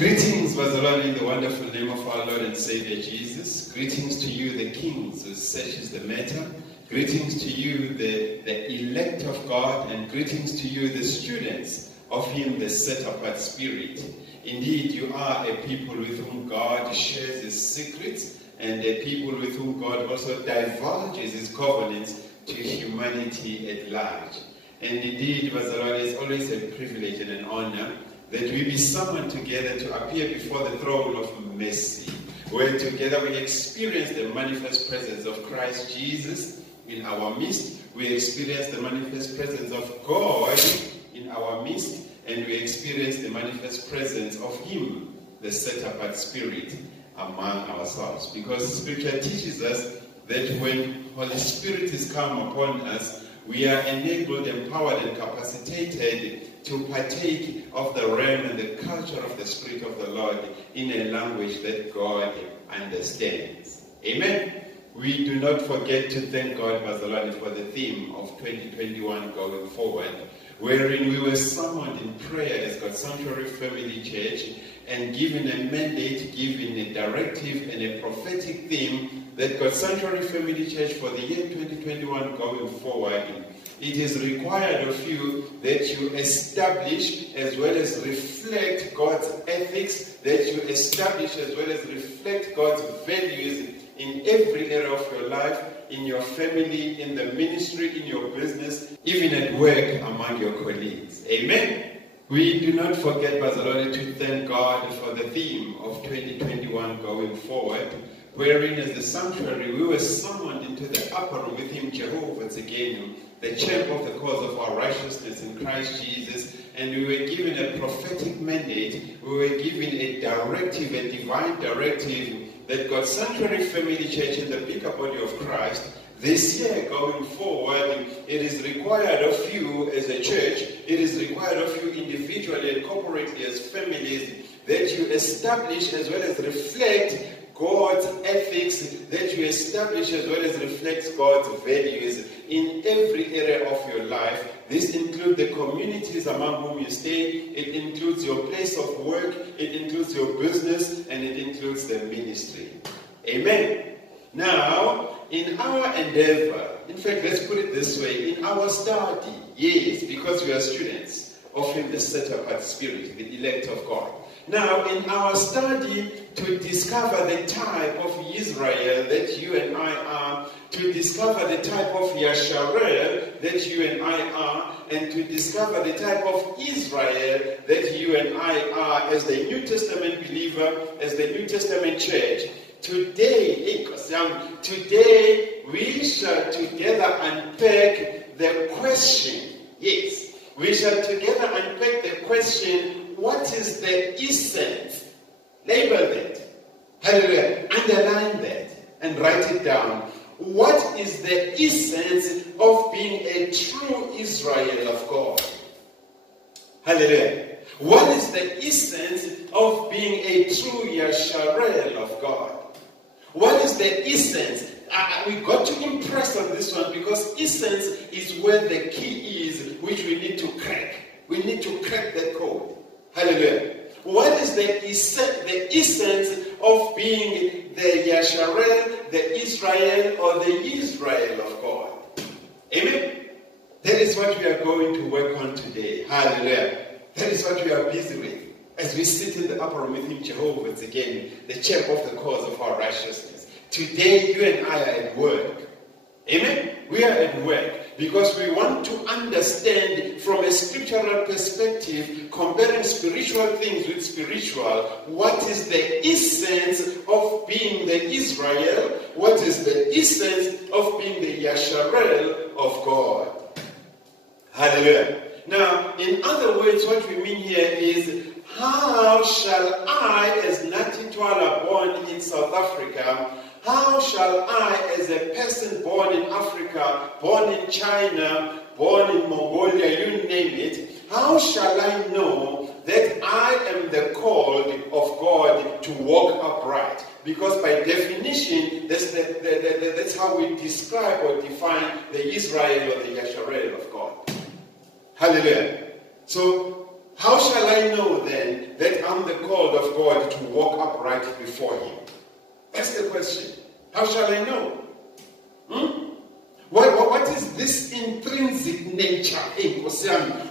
Greetings, Bazalwane, in the wonderful name of our Lord and Savior Jesus. Greetings to you, the kings, who searches the matter. Greetings to you, the elect of God, and greetings to you, the students of Him, the set-apart Spirit. Indeed, you are a people with whom God shares His secrets, and a people with whom God also divulges His covenants to humanity at large. And indeed, Bazalwane, it's always a privilege and an honor that we be summoned together to appear before the throne of mercy, where together we experience the manifest presence of Christ Jesus in our midst, we experience the manifest presence of God in our midst, and we experience the manifest presence of Him, the set-apart Spirit, among ourselves. Because Scripture teaches us that when Holy Spirit is come upon us, we are enabled, empowered, and capacitated to partake of the realm and the culture of the Spirit of the Lord in a language that God understands. Amen? We do not forget to thank God, Bazalwane, for the theme of 2021 going forward, wherein we were summoned in prayer as God's Sanctuary Family Church and given a mandate, given a directive and a prophetic theme that God's Sanctuary Family Church for the year 2021 going forward, it is required of you that you establish as well as reflect God's ethics, that you establish as well as reflect God's values in every area of your life, in your family, in the ministry, in your business, even at work among your colleagues. Amen? We do not forget, Bazalwane, to thank God for the theme of 2021 going forward, wherein as the sanctuary we were summoned into the upper room with Him, Jehovah Tzigenu, the champ of the cause of our righteousness in Christ Jesus, and we were given a prophetic mandate, we were given a directive, a divine directive, that God's Sanctuary Family Church in the bigger body of Christ, this year going forward, it is required of you as a church, it is required of you individually and corporately as families, that you establish as well as reflect God's ethics, that you establish as well as reflect God's values in every area of your life. This includes the communities among whom you stay, it includes your place of work, it includes your business, and it includes the ministry. Amen. Now, in our endeavor, in fact, let's put it this way, in our study, yes, because we are students of Him, the set-apart Spirit, the elect of God. Now, in our study to discover the type of Israel that you and I are, to discover the type of Yasharel that you and I are, and to discover the type of Israel that you and I are as the New Testament believer, as the New Testament church, today we shall together unpack the question. Yes, we shall together unpack the question, what is the essence? Label that. Hallelujah. Underline that and write it down. What is the essence of being a true Israel of God? Hallelujah. What is the essence of being a true Yasharel of God? What is the essence? We got to impress on this one because essence is where the key is, which we need to crack. We need to crack that code. Hallelujah. What is the essence of being the Yasharel, the Israel, or the Israel of God? Amen? That is what we are going to work on today. Hallelujah. That is what we are busy with. As we sit in the upper room with Him, Jehovah, again, the champ of the cause of our righteousness. Today, you and I are at work. Amen? We are at work because we want to understand from a scriptural perspective, comparing spiritual things with spiritual, what is the essence of being the Israel, what is the essence of being the Yasharel of God. Hallelujah. Now, in other words, what we mean here is, how shall I, as Nati Twala born in South Africa, how shall I, as a person born in Africa, born in China, born in Mongolia, you name it, how shall I know that I am the called of God to walk upright? Because by definition, that's how we describe or define the Israel or the Yasharel of God. Hallelujah. So, how shall I know then that I'm the called of God to walk upright before him? That's the question. How shall I know? What is this intrinsic nature?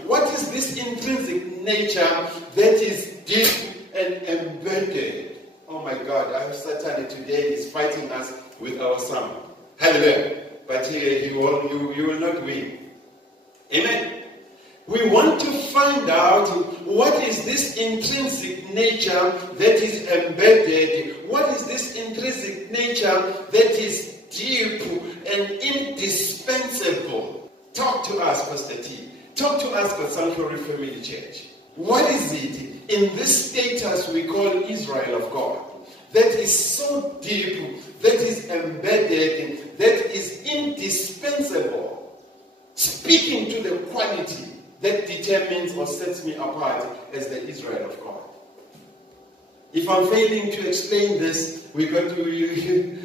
What is this intrinsic nature that is deep and embedded? Oh my God, our Satan today is fighting us with our son. Hallelujah. But you will not win. Amen. We want to find out what is this intrinsic nature that is embedded. What is this intrinsic nature that is deep and indispensable? Talk to us, Pastor T. Talk to us, God's Sanctuary Family Church. What is it in this status we call Israel of God that is so deep, that is embedded, that is indispensable, speaking to the quality that determines or sets me apart as the Israel of God? If I'm failing to explain this, we're going to,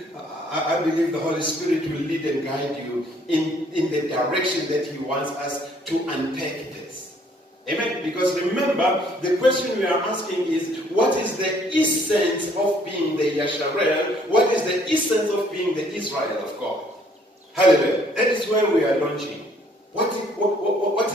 I believe the Holy Spirit will lead and guide you in the direction that he wants us to unpack this. Amen? Because remember, the question we are asking is, what is the essence of being the Yasharel? What is the essence of being the Israel of God? Hallelujah. That is where we are launching. What is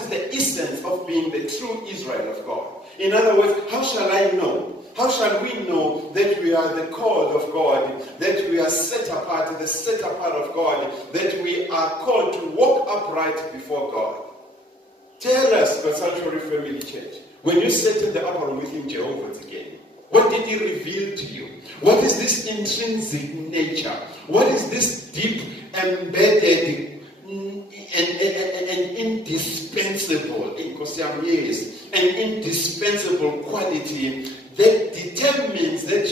the essence of being the true Israel of God? In other words, how shall I know? How shall we know that we are the called of God, that we are set apart, the set apart of God, that we are called to walk upright before God? Tell us, God's Sanctuary Family Church, when you sat in the upper room with him, Jehovah, again, what did he reveal to you? What is this intrinsic nature? What is this deep, embedded, and indispensable, an indispensable quality that determines that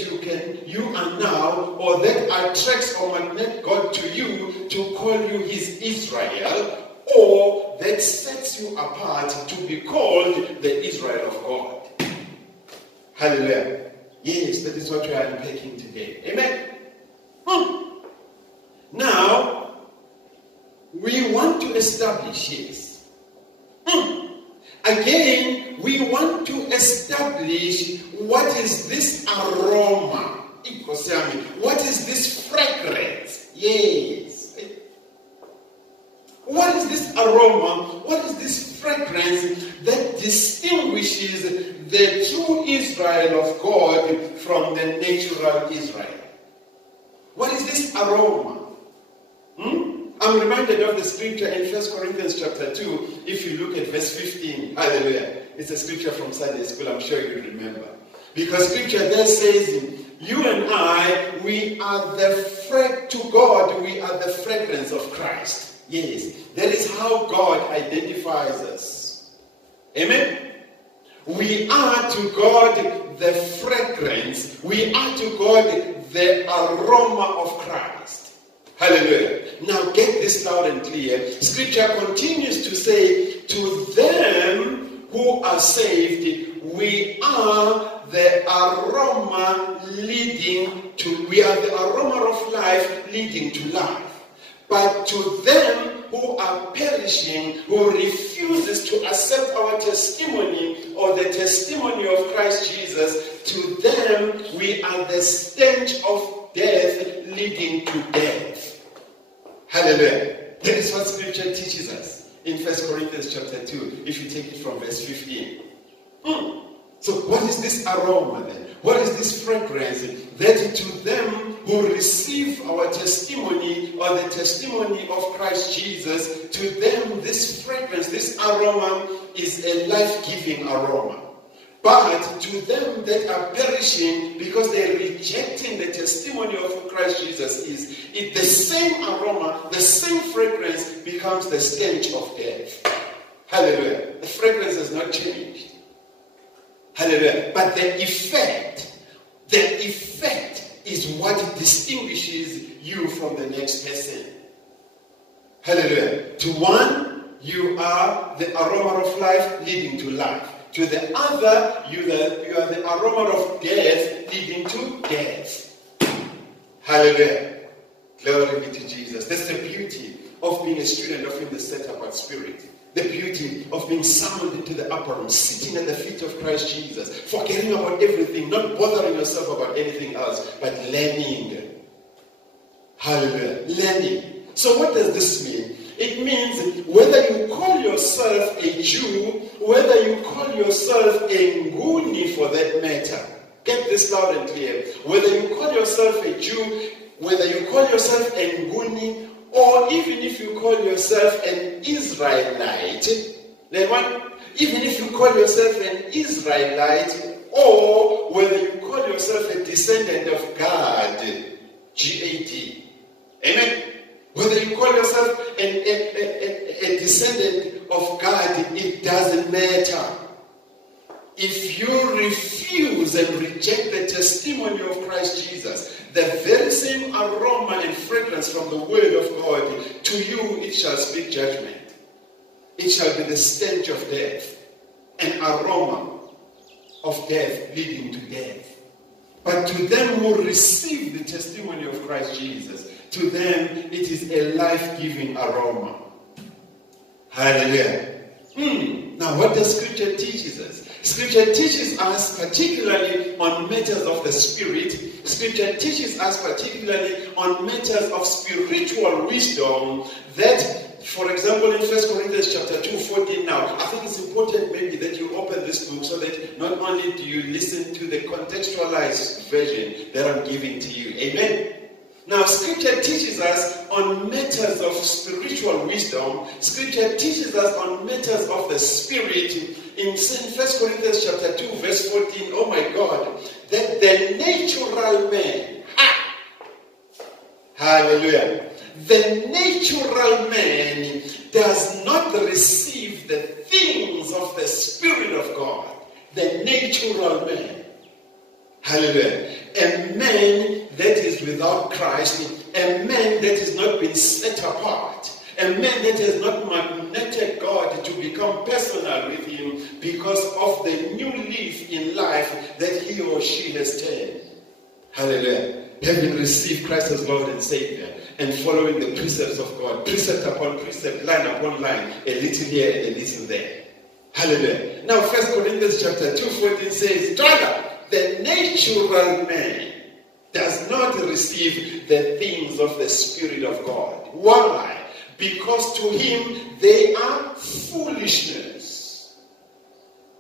you are now, or that attracts or magnet God to you to call you his Israel, or that sets you apart to be called the Israel of God? Hallelujah. Yes, that is what we are unpacking today. Amen. Now, we want to establish, yes. Again, we want to establish what is this aroma. What is this fragrance? Yes. What is this aroma? What is this fragrance that distinguishes the true Israel of God from the natural Israel? What is this aroma? I'm reminded of the scripture in 1 Corinthians chapter 2, if you look at verse 15. Hallelujah. It's a scripture from Sunday school, I'm sure you remember. Because scripture there says, you and I, we are to God, we are the fragrance of Christ. Yes, that is how God identifies us. Amen? We are to God the fragrance, we are to God the aroma of Christ. Hallelujah. Now get this loud and clear. Scripture continues to say, to them who are saved, we are the aroma we are the aroma of life leading to life. But to them who are perishing, who refuses to accept our testimony or the testimony of Christ Jesus, to them we are the stench of death leading to death. Hallelujah. That is what scripture teaches us in 1 Corinthians chapter 2, if you take it from verse 15. So what is this aroma then? What is this fragrance? That to them who receive our testimony or the testimony of Christ Jesus, to them this fragrance, this aroma is a life-giving aroma. But to them that are perishing because they are rejecting the testimony of Christ Jesus, it the same aroma, the same fragrance becomes the stench of death. Hallelujah. The fragrance has not changed. Hallelujah. But the effect is what distinguishes you from the next person. Hallelujah. To one, you are the aroma of life leading to life. To the other, you are the aroma of death leading to death. Hallelujah. Glory be to Jesus. That's the beauty of being a student of in the set apart spirit. The beauty of being summoned into the upper room, sitting at the feet of Christ Jesus, forgetting about everything, not bothering yourself about anything else, but learning. Hallelujah. Learning. So what does this mean? It means whether you call yourself a Jew, whether you call yourself a Nguni for that matter. Get this loud and clear. Whether you call yourself a Jew, whether you call yourself a Nguni, or even if you call yourself an Israelite, even if you call yourself an Israelite, or whether you call yourself a descendant of God, G-A-D. Amen? Whether you call yourself a descendant of God, it doesn't matter. If you refuse and reject the testimony of Christ Jesus, the very same aroma and fragrance from the word of God, to you it shall speak judgment. It shall be the stench of death, an aroma of death leading to death. But to them who receive the testimony of Christ Jesus, to them it is a life-giving aroma. Hallelujah. Now what does Scripture teaches us? Scripture teaches us particularly on matters of the Spirit. Scripture teaches us particularly on matters of spiritual wisdom that, for example, in 1 Corinthians chapter 2:14 now, I think it's important maybe that you open this book so that not only do you listen to the contextualized version that I'm giving to you. Amen? Now, Scripture teaches us on matters of spiritual wisdom. Scripture teaches us on matters of the Spirit. In 1 Corinthians chapter 2, verse 14, oh my God, that the natural man, hallelujah, the natural man does not receive the things of the Spirit of God. The natural man. Hallelujah. A man that is without Christ, a man that has not been set apart, a man that has not magneted God to become personal with him because of the new leaf in life that he or she has turned. Hallelujah. Having received Christ as Lord and Savior and following the precepts of God, precept upon precept, line upon line, a little here and a little there. Hallelujah. Now 1 Corinthians chapter 2:14 says, rather, the natural man does not receive the things of the Spirit of God. Why? Because to him they are foolishness.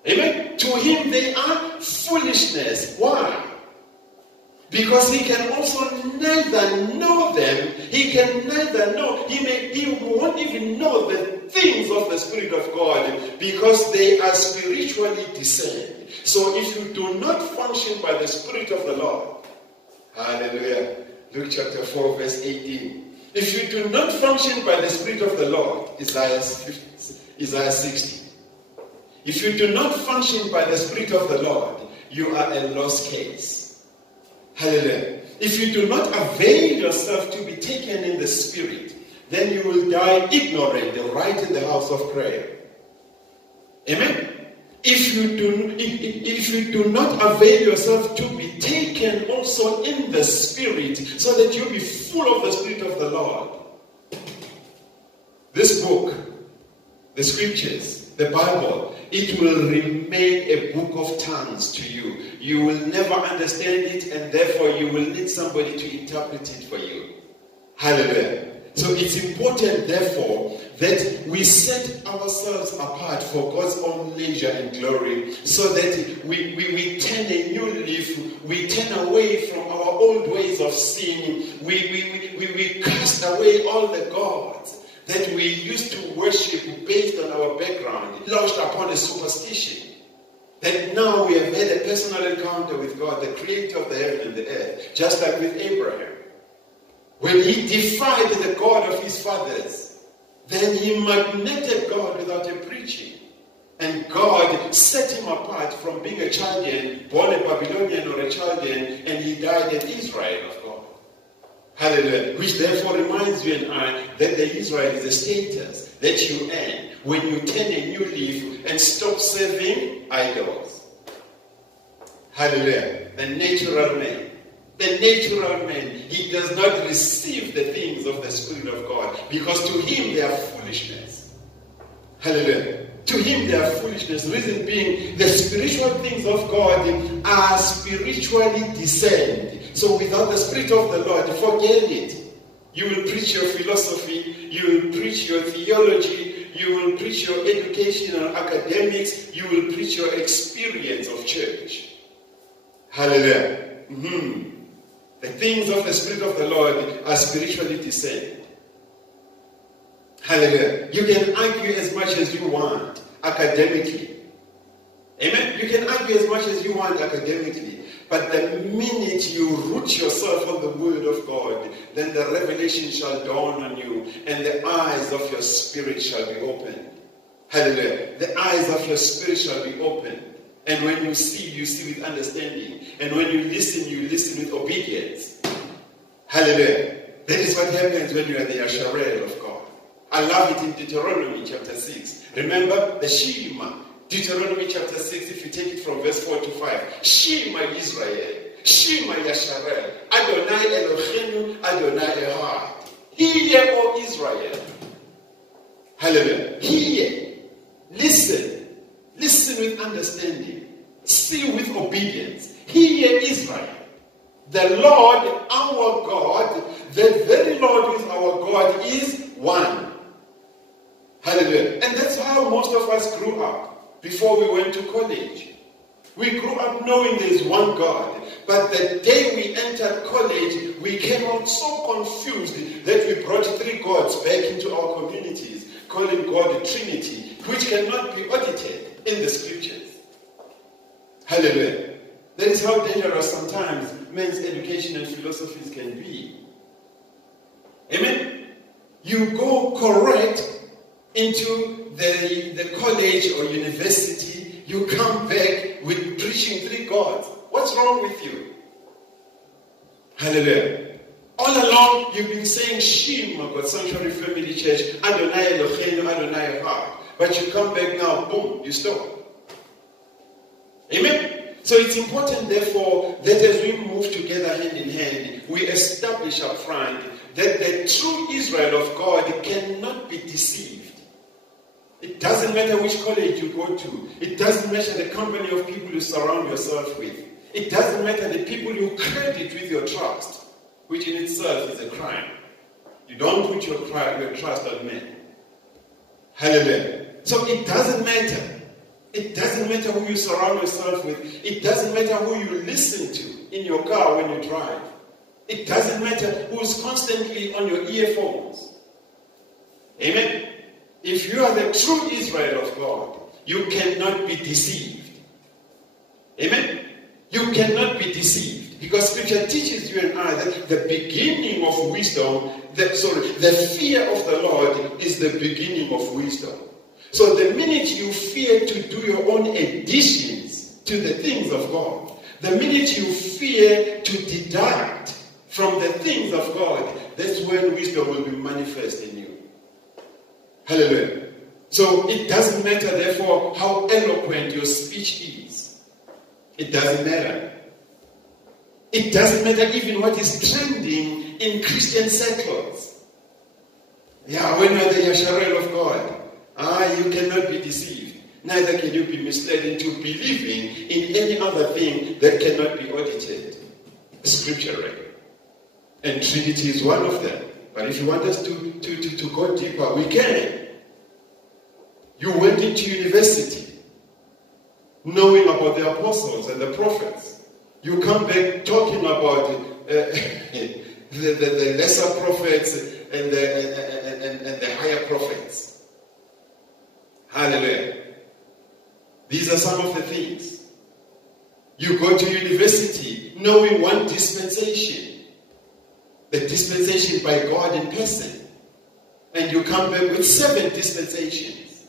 Amen? To him they are foolishness. Why? Because he can also neither know them, he can neither know, he won't even know the things of the Spirit of God because they are spiritually discerned. So if you do not function by the Spirit of the Lord, hallelujah, Luke chapter 4 verse 18. If you do not function by the Spirit of the Lord, Isaiah 60. If you do not function by the Spirit of the Lord, you are a lost case. Hallelujah. If you do not avail yourself to be taken in the Spirit, then you will die ignorant right in the house of prayer. Amen? If you do not avail yourself to be taken also in the Spirit, so that you be full of the Spirit of the Lord, this book, the Scriptures, the Bible, it will remain a book of tongues to you. You will never understand it, and therefore you will need somebody to interpret it for you. Hallelujah. So it's important, therefore, that we set ourselves apart for God's own leisure and glory, so that we turn a new leaf, we turn away from our old ways of sin, we cast away all the gods that we used to worship based on our background, launched upon a superstition. That now we have had a personal encounter with God, the creator of the heaven and the earth, just like with Abraham. When he defied the God of his fathers, then he magneted God without a preaching. And God set him apart from being a Chaldean, born a Babylonian or a Chaldean, and he died an Israel of God. Hallelujah. Which therefore reminds you and I that the Israel is a status that you earn when you turn a new leaf and stop serving idols. Hallelujah. The natural man. The natural man, he does not receive the things of the Spirit of God because to him they are foolishness. Hallelujah. To him they are foolishness. Reason being, the spiritual things of God are spiritually discerned. So without the Spirit of the Lord, forget it. You will preach your philosophy, you will preach your theology, you will preach your educational academics, you will preach your experience of church. Hallelujah. The things of the Spirit of the Lord are spiritually discerned. Hallelujah. You can argue as much as you want academically. Amen? You can argue as much as you want academically. But the minute you root yourself on the Word of God, then the revelation shall dawn on you, and the eyes of your spirit shall be opened. Hallelujah. The eyes of your spirit shall be opened. And when you see with understanding. And when you listen with obedience. Hallelujah. That is what happens when you are the Yasharel of God. I love it in Deuteronomy chapter 6. Remember the Shema. Deuteronomy chapter 6, if you take it from verse 4 to 5. Shema Israel. Shema Yasharel. Adonai Eloheinu, Adonai Echad. Hear, O Israel. Hallelujah. Hear. Listen. Listen with understanding. See with obedience. Hear, Israel. The Lord, our God, the very Lord who is our God, is one. Hallelujah. And that's how most of us grew up before we went to college. We grew up knowing there is one God. But the day we entered college, we came out so confused that we brought three gods back into our communities, calling God a Trinity, which cannot be audited in the scriptures. Hallelujah. That is how dangerous sometimes men's education and philosophies can be. Amen? You go correct into the college or university, you come back with preaching three gods. What's wrong with you? Hallelujah. All along, you've been saying Shema, God Sanctuary Family Church, Adonai Eloheinu, Adonai Echad. But you come back now, boom, you stop. Amen? So it's important, therefore, that as we move together hand in hand, we establish up front that the true Israel of God cannot be deceived. It doesn't matter which college you go to. It doesn't matter the company of people you surround yourself with. It doesn't matter the people you credit with your trust, which in itself is a crime. You don't put your trust on men. Hallelujah. So it doesn't matter. It doesn't matter who you surround yourself with. It doesn't matter who you listen to in your car when you drive. It doesn't matter who's constantly on your earphones. Amen? If you are the true Israel of God, you cannot be deceived. Amen? You cannot be deceived. Because Scripture teaches you and I that the beginning of wisdom, the fear of the Lord is the beginning of wisdom. So the minute you fear to do your own additions to the things of God, the minute you fear to deduct from the things of God, that's when wisdom will be manifest in you. Hallelujah. So it doesn't matter, therefore, how eloquent your speech is. It doesn't matter. It doesn't matter even what is trending in Christian circles. Yeah, when you're the Yasharel of God, you cannot be deceived. Neither can you be misled into believing in any other thing that cannot be audited scripturally. And Trinity is one of them. But if you want us to go deeper, we can. You went into university knowing about the apostles and the prophets. You come back talking about the lesser prophets and the higher prophets. Hallelujah. These are some of the things. You go to university knowing one dispensation. The dispensation by God in person. And you come back with 7 dispensations.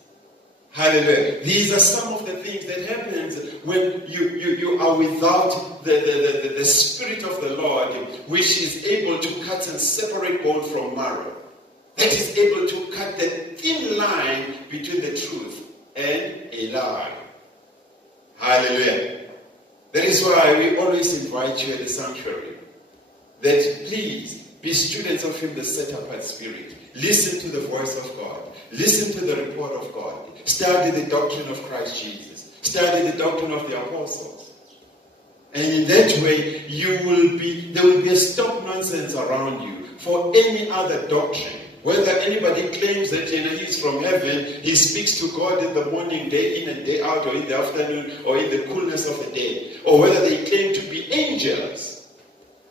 Hallelujah. These are some of the things that happens when you are without the Spirit of the Lord, which is able to cut and separate bone from marrow. That is able to cut the thin line between the truth and a lie. Hallelujah. That is why we always invite you at the sanctuary that please Be students of him, the set-apart spirit. Listen to the voice of God. Listen to the report of God. Study the doctrine of Christ Jesus. Study the doctrine of the apostles. And in that way, there will be a stop nonsense around you for any other doctrine. Whether anybody claims that he's from heaven, he speaks to God in the morning, day in and day out, or in the afternoon, or in the coolness of the day, or whether they claim to be angels,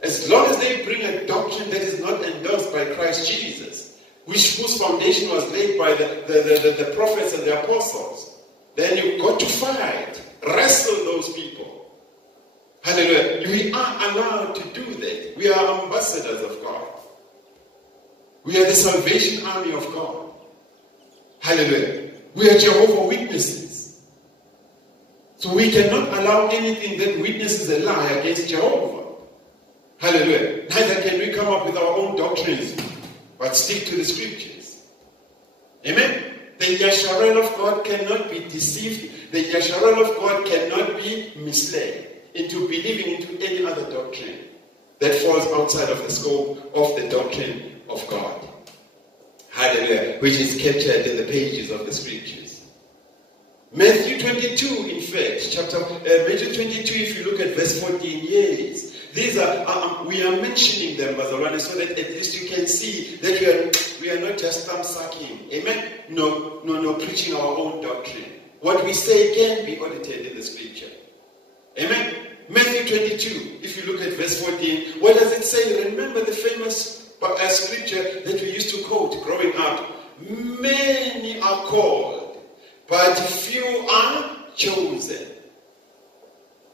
as long as they bring a doctrine that is not endorsed by Christ Jesus, whose foundation was laid by the prophets and the apostles, then you've got to fight, wrestle those people. Hallelujah. We are allowed to do that. We are ambassadors of God. We are the salvation army of God. Hallelujah. We are Jehovah Witnesses. So we cannot allow anything that witnesses a lie against Jehovah. Hallelujah. Neither can we come up with our own doctrines, but stick to the scriptures. Amen. The Yasharel of God cannot be deceived. The Yasharel of God cannot be misled into believing into any other doctrine that falls outside of the scope of the doctrine of God. Hallelujah. Which is captured in the pages of the scriptures. Matthew 22, in fact, Matthew 22, if you look at verse 14, yes. These are, we are mentioning them, Bazalwane, so that at least you can see that we are not just thumb-sucking. Amen? No, preaching our own doctrine. What we say can be audited in the scripture. Amen? Matthew 22, if you look at verse 14, what does it say? Remember the famous scripture that we used to quote growing up. Many are called, but few are chosen.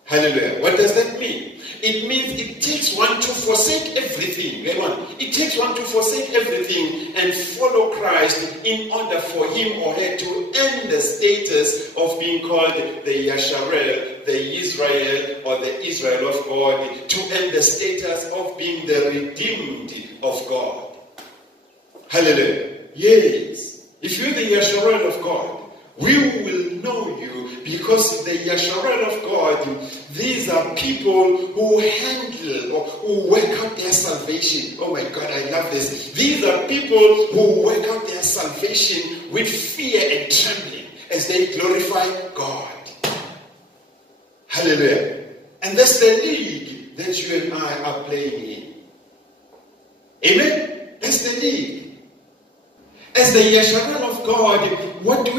Hallelujah. What does that mean? It means it takes one to forsake everything. It takes one to forsake everything and follow Christ in order for him or her to earn the status of being called the Yasharel, the Israel, or the Israel of God, to earn the status of being the redeemed of God. Hallelujah. Yes. If you're the Yasharel of God, we will know you, because the Yasharel of God, these are people who handle or who work out their salvation. Oh my God, I love this. These are people who work out their salvation with fear and trembling as they glorify God. Hallelujah. And that's the league that you and I are playing in. Amen? That's the league. As the Yasharel of God, what do?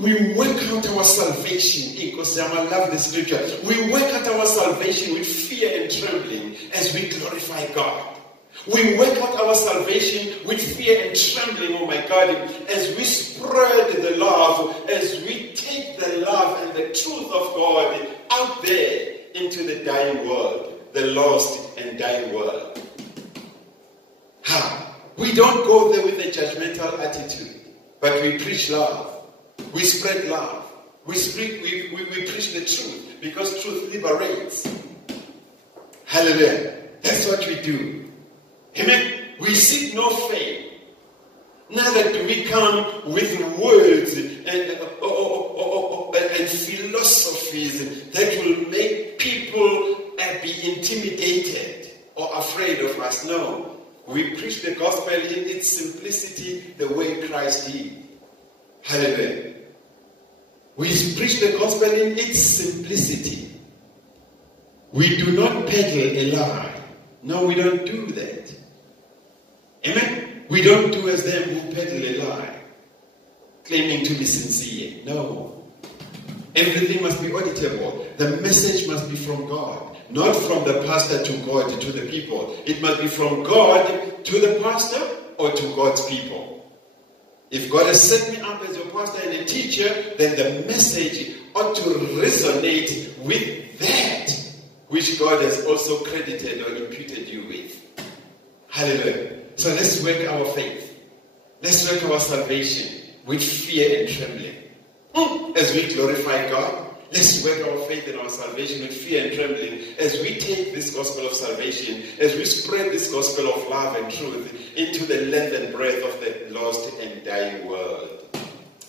We work out our salvation. Because I love the scripture. We work out our salvation with fear and trembling as we glorify God. We work out our salvation with fear and trembling, oh my God, as we spread the love, as we take the love and the truth of God out there into the dying world, the lost and dying world. We don't go there with a judgmental attitude, but we preach love. We spread love. We preach the truth, because truth liberates. Hallelujah. That's what we do. Amen. We seek no fame. Neither do we come with words and philosophies that will make people be intimidated or afraid of us. No. We preach the gospel in its simplicity, the way Christ did. Hallelujah. We preach the gospel in its simplicity. We do not peddle a lie. No, we don't do that. Amen? We don't do as them who peddle a lie, claiming to be sincere. No. Everything must be auditable. The message must be from God. Not from the pastor to God, to the people. It must be from God to the pastor or to God's people. If God has set me up as your pastor and a teacher, then the message ought to resonate with that which God has also credited or imputed you with. Hallelujah. So let's work our faith. Let's work our salvation with fear and trembling. As we glorify God, let's work our faith and our salvation with fear and trembling as we take this gospel of salvation, as we spread this gospel of love and truth into the length and breadth of the lost and dying world.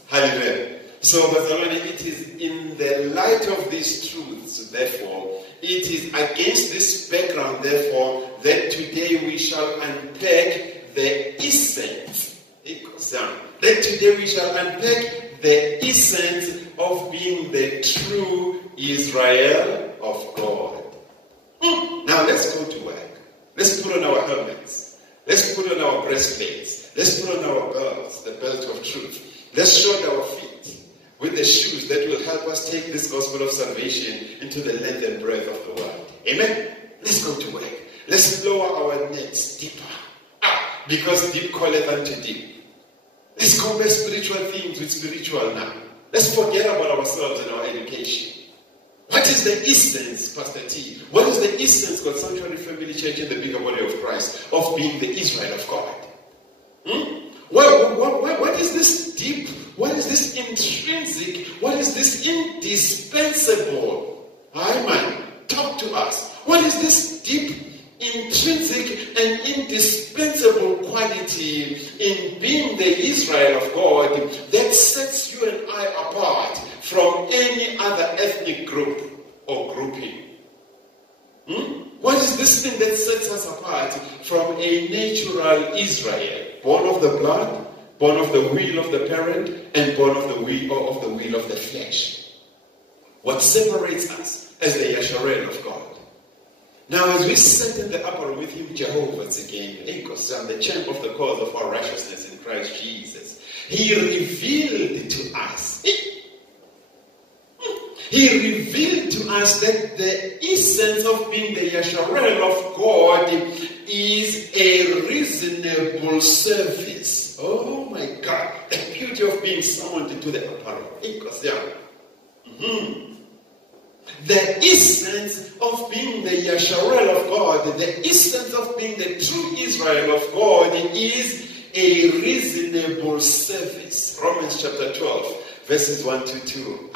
Hallelujah. So, Bazalwane, it is in the light of these truths, therefore, it is against this background, therefore, that today we shall unpack the essence. That today we shall unpack the essence of being the true Israel of God. Now let's go to work. Let's put on our helmets. Let's put on our breastplates. Let's put on our belts, the belt of truth. Let's shod our feet with the shoes that will help us take this gospel of salvation into the length and breadth of the world. Amen? Let's go to work. Let's lower our nets deeper. Because deep calleth unto deep. Let's compare spiritual things with spiritual now. Let's forget about ourselves and our education. What is the essence, Pastor T? What is the essence, God's Sanctuary Family Church in the bigger body of Christ, of being the Israel of God? What is this deep? What is this intrinsic? What is this indispensable? Man, talk to us. What is this deep, intrinsic, and indispensable quality in being the Israel of God that sets you and I apart from any other ethnic group or grouping? What is this thing that sets us apart from a natural Israel, born of the blood, born of the will of the parent, and born of the will of the flesh? What separates us as the Yasharel of God? Now, as we sat in the upper room with him, Jehovah again, the champ of the cause of our righteousness in Christ Jesus, he revealed to us. He revealed to us that the essence of being the Yasharel of God is a reasonable service. Oh my God, the beauty of being summoned into the upper room. The essence of being the Yasharel of God, the essence of being the true Israel of God is a reasonable service. Romans chapter 12, verses 1 to 2.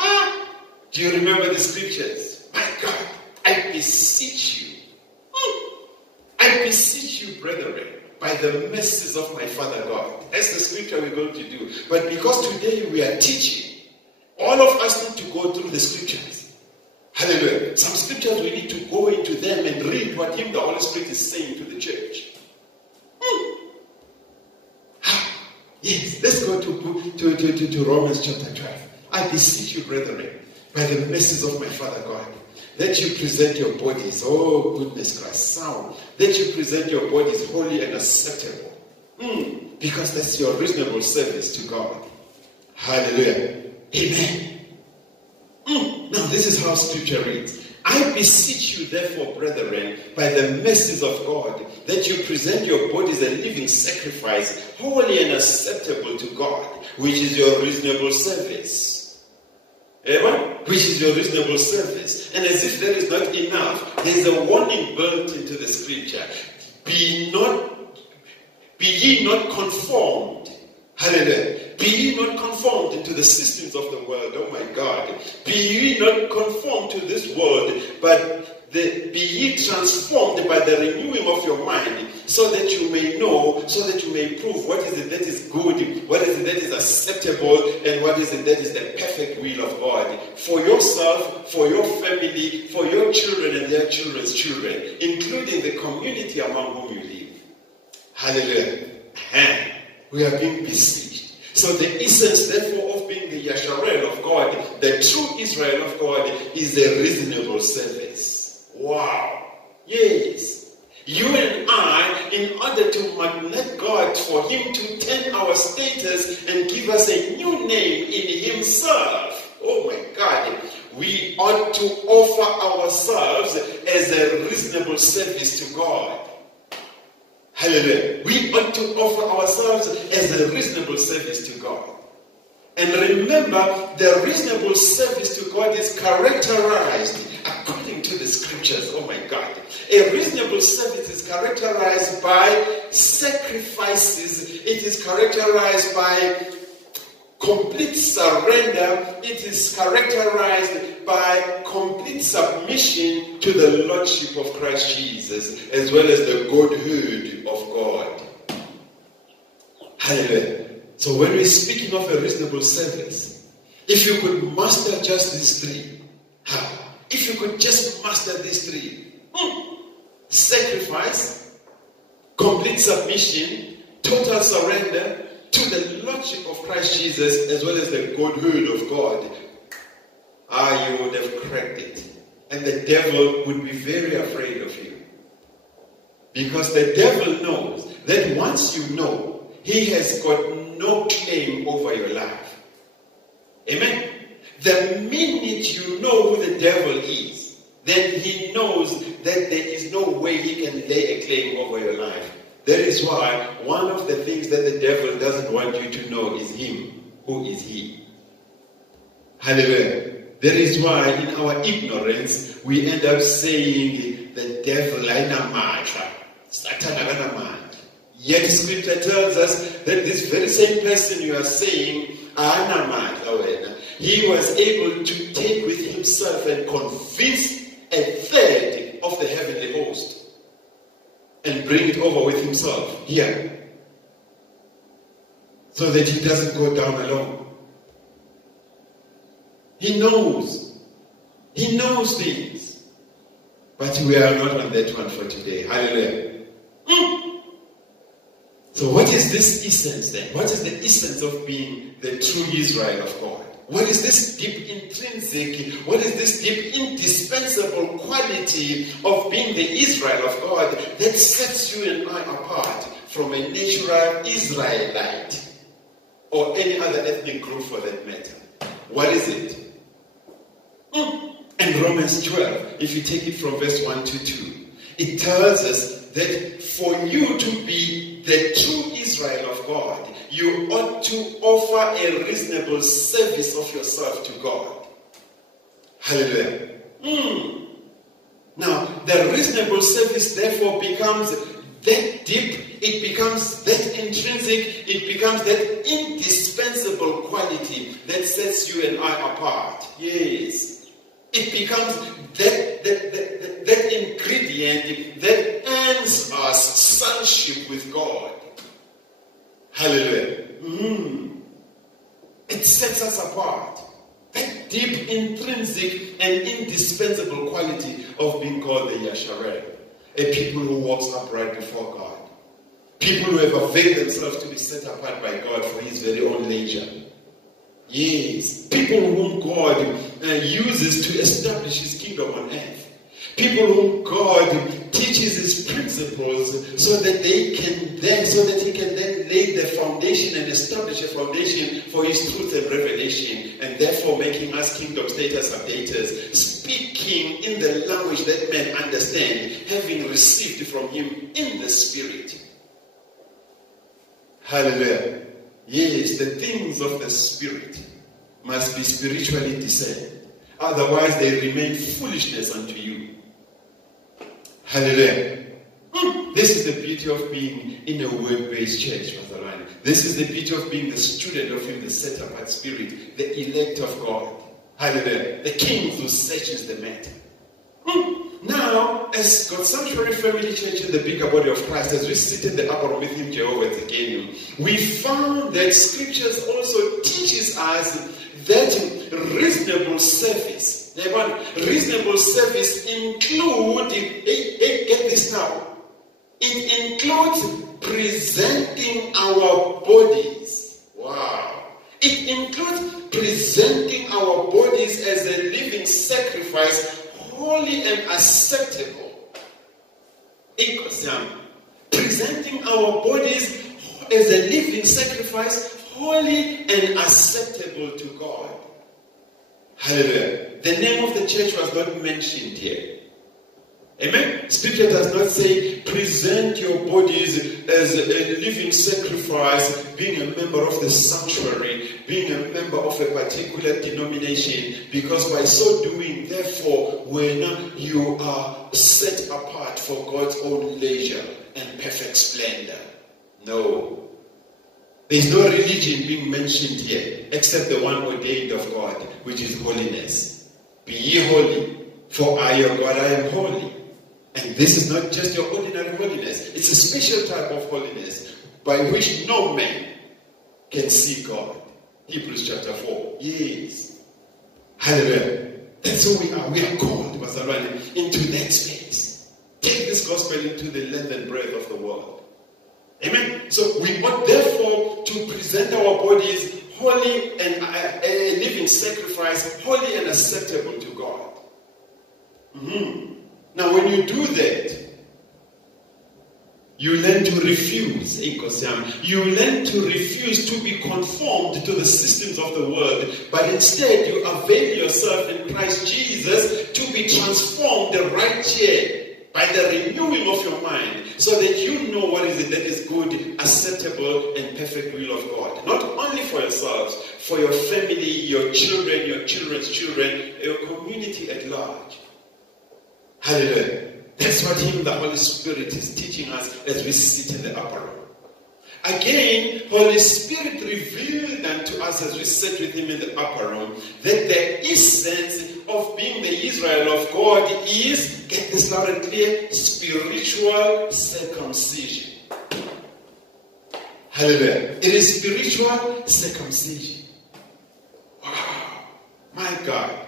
Do you remember the scriptures? My God, I beseech you. I beseech you, brethren, by the mercies of my Father God. That's the scripture we're going to do. But because today we are teaching, all of us need to go through the scriptures. Hallelujah. Some scriptures we need to go into them and read what the Holy Spirit is saying to the church. Yes, let's go to Romans chapter 12. I beseech you, brethren, by the mercies of my Father God, that you present your bodies, oh goodness Christ, sound, that you present your bodies holy and acceptable, because that's your reasonable service to God. Hallelujah. Amen. Now this is how scripture reads. I beseech you therefore, brethren, by the mercies of God, that you present your bodies a living sacrifice, holy and acceptable to God, which is your reasonable service. Which is your reasonable service. And as if that is not enough, there is a warning built into the scripture. Be ye not conformed. Hallelujah. Be ye not conformed into the systems of the world. Oh my God. Be ye not conformed to this world, but be ye transformed by the renewing of your mind, so that you may know, so that you may prove what is it that is good, what is it that is acceptable, and what is it that is the perfect will of God. For yourself, for your family, for your children and their children's children, including the community among whom you live. Hallelujah. We are being besieged. So the essence, therefore, of being the Yasharel of God, the true Israel of God, is a reasonable service. Wow. Yes. You and I, in order to magnate God for him to turn our status and give us a new name in himself. Oh my God. We ought to offer ourselves as a reasonable service to God. Hallelujah. We ought to offer ourselves as a reasonable service to God. And remember, the reasonable service to God is characterized according to the scriptures. Oh my God. A reasonable service is characterized by sacrifices. It is characterized by complete surrender. It is characterized by complete submission to the Lordship of Christ Jesus, as well as the Godhood of God. Hallelujah. So when we're speaking of a reasonable service, If you could master just these three, how? If you could just master these three, sacrifice, complete submission, total surrender to the Lordship of Christ Jesus, as well as the Godhood of God, you would have cracked it. And the devil would be very afraid of you. Because the devil knows that once you know, he has got no claim over your life. Amen? The minute you know who the devil is, then he knows that there is no way he can lay a claim over your life. That is why one of the things that the devil doesn't want you to know is him. Who is he? Hallelujah. That is why in our ignorance, we end up saying the devil aina matla, Satan aina matla. Yet scripture tells us that this very same person you are saying, aina matla, he was able to take with himself and convince a third of the heavenly host and bring it over with himself here, so that he doesn't go down alone. He knows things, but we are not on that one for today. Hallelujah. So what is this essence then? What is the essence of being the true Israel of God? What is this deep intrinsic, what is this deep indispensable quality of being the Israel of God that sets you and I apart from a natural Israelite or any other ethnic group for that matter? What is it? And Romans 12, if you take it from verse 1 to 2, it tells us that for you to be the true Israel of God, you ought to offer a reasonable service of yourself to God. Hallelujah. Now, the reasonable service therefore becomes that deep, it becomes that intrinsic, it becomes that indispensable quality that sets you and I apart. Yes. It becomes that ingredient that earns us sonship with God. Hallelujah. It sets us apart. That deep, intrinsic, and indispensable quality of being called the Yasharel. A people who walks upright before God. People who have availed themselves to be set apart by God for his very own leisure. Yes. People whom God uses to establish his kingdom on earth. People whom God teaches his principles so that he can then lay the foundation and establish a foundation for his truth and revelation, and therefore making us kingdom status updaters, speaking in the language that men understand, having received from him in the spirit. Hallelujah. Yes, the things of the spirit must be spiritually discerned. Otherwise they remain foolishness unto you. Hallelujah. This is the beauty of being in a word-based church, Pastor Ryan. This is the beauty of being the student of him, the set-apart spirit, the elect of God. Hallelujah. The king who searches the matter. Now, as God's Sanctuary Family Church in the bigger body of Christ, as we sit in the upper room with him, Jehovah again, we found that scriptures also teaches us that reasonable service. Reasonable service includes, get this now, it includes presenting our bodies. Wow. It includes presenting our bodies as a living sacrifice, holy and acceptable. Presenting our bodies as a living sacrifice, holy and acceptable to God. Hallelujah. The name of the church was not mentioned here. Amen. Scripture does not say present your bodies as a living sacrifice, being a member of the sanctuary, being a member of a particular denomination, because by so doing, therefore, when you are set apart for God's own leisure and perfect splendor. No. There is no religion being mentioned here except the one ordained of God, which is holiness. Be ye holy, for I, your God, I am holy. And this is not just your ordinary holiness. It's a special type of holiness by which no man can see God. Hebrews chapter 4. Yes. Hallelujah. That's who we are. We are called, Pastor Ryan, into that space. Take this gospel into the length and breadth of the world. Amen. So we ought therefore to present our bodies holy and a living sacrifice, holy and acceptable to God. Now when you do that, you learn to refuse. You learn to refuse to be conformed to the systems of the world, but instead you avail yourself in Christ Jesus to be transformed right here by the renewing of your mind, so that you know what is it that is good, acceptable, and perfect will of God. Not only for yourselves, for your family, your children, your children's children, your community at large. Hallelujah. That's what the Holy Spirit is teaching us as we sit in the upper room. Again, Holy Spirit revealed unto us as we sat with him in the upper room that the essence of being the Israel of God is, get this loud and clear, spiritual circumcision. Hallelujah. It is spiritual circumcision. Wow. My God.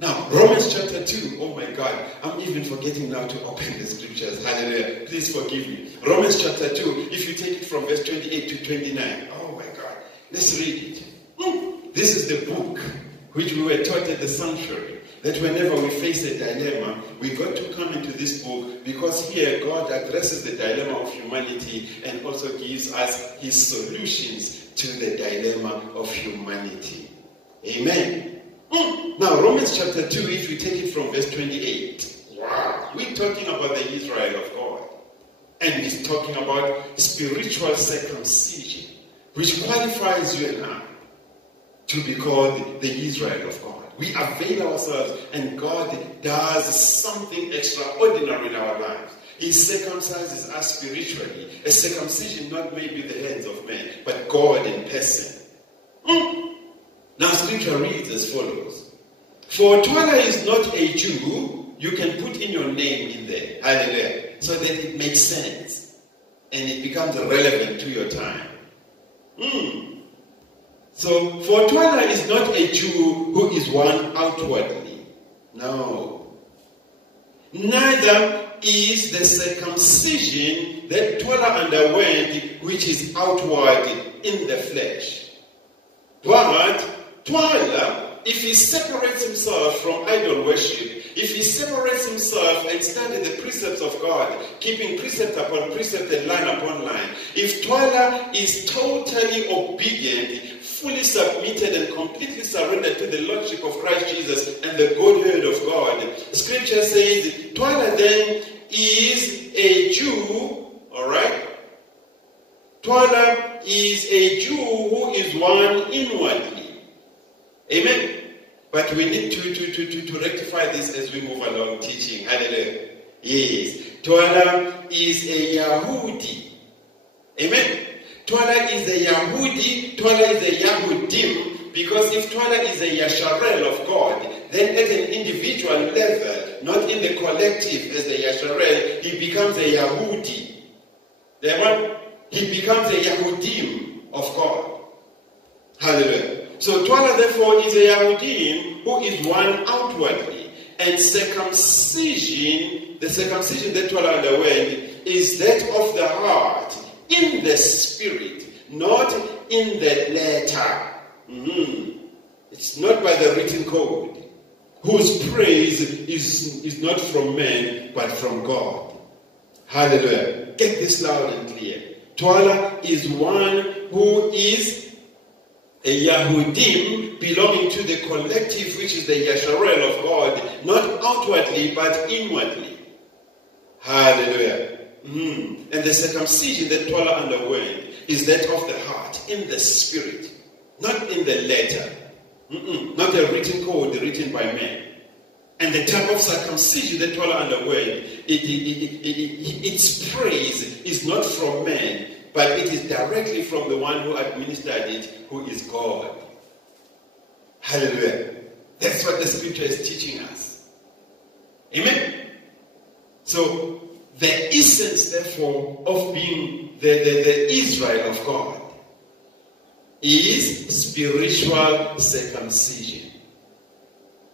Now, Romans chapter 2, oh my God, I'm even forgetting now to open the scriptures. Hallelujah. Please forgive me. Romans chapter 2, if you take it from verse 28 to 29. Oh my God. Let's read it. This is the book which we were taught at the sanctuary, that whenever we face a dilemma, we got to come into this book, because here God addresses the dilemma of humanity and also gives us his solutions to the dilemma of humanity. Amen. Now, Romans chapter 2, if you take it from verse 28, wow, we're talking about the Israel of God. And he's talking about spiritual circumcision, which qualifies you and I to be called the Israel of God. We avail ourselves, and God does something extraordinary in our lives. He circumcises us spiritually. A circumcision not made with the hands of men, but God in person. Now scripture reads as follows. For Twala is not a Jew, you can put in your name in there. Hallelujah. So that it makes sense. And it becomes relevant to your time. So, for Twala is not a Jew who is one outwardly. No. Neither is the circumcision that Twala underwent, which is outward in the flesh. But Twala, if he separates himself from idol worship, if he separates himself and studies the precepts of God, keeping precept upon precept and line upon line, if Twala is totally obedient, fully submitted and completely surrendered to the Lordship of Christ Jesus and the Godhead of God, Scripture says Twala then is a Jew, alright? Twala is a Jew who is one inwardly. Amen. But we need to rectify this as we move along teaching. Hallelujah. Yes. Twala is a Yahudi. Amen. Twala is a Yahudi. Twala is a Yahudim. Because if Twala is a Yasharel of God, then at an individual level, not in the collective as a Yasharel, he becomes a Yahudi. He becomes a Yahudim of God. Hallelujah. So Twala therefore is a Yahudim who is one outwardly. And circumcision, the circumcision that Twala underwent, is that of the heart, in the spirit, not in the letter. It's not by the written code, whose praise is not from men, but from God. Hallelujah. Get this loud and clear. Twala is one who is a Yahudim belonging to the collective, which is the Yasharel of God, not outwardly but inwardly. Hallelujah. And the circumcision that Twala underwent is that of the heart, in the spirit, not in the letter. Not a written code written by men. And the type of circumcision that Twala underwent, its praise is not from men, but it is directly from the one who administered it, who is God. Hallelujah. That's what the scripture is teaching us. Amen. So, the essence, therefore, of being the Israel of God is spiritual circumcision.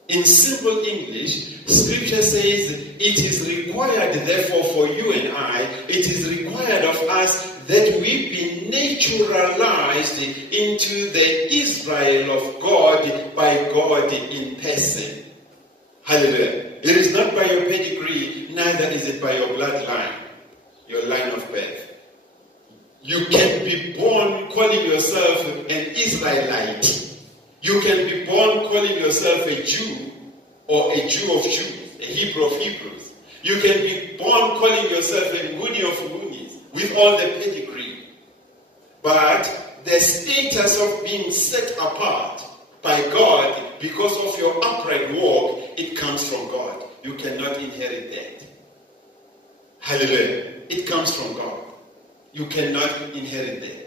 In simple English, Scripture says it is required, therefore, for you and I, it is required of us that we be naturalized into the Israel of God by God in person. Hallelujah. It is not by your pedigree, neither is it by your bloodline, your line of birth. You can be born calling yourself an Israelite. You can be born calling yourself a Jew or a Jew of Jews, a Hebrew of Hebrews. You can be born calling yourself a Nguni of Ngunis with all the pedigree. But the status of being set apart by God because of your upright walk, it comes from God. You cannot inherit that. Hallelujah. It comes from God. You cannot inherit that.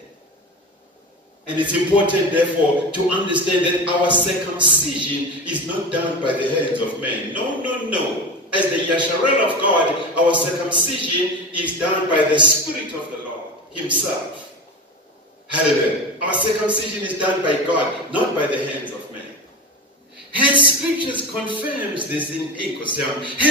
And it's important, therefore, to understand that our circumcision is not done by the hands of men. No, no, no. As the Yasharel of God, our circumcision is done by the Spirit of the Lord Himself. Hallelujah. Our circumcision is done by God, not by the hands of men. Hence, Scripture confirms this in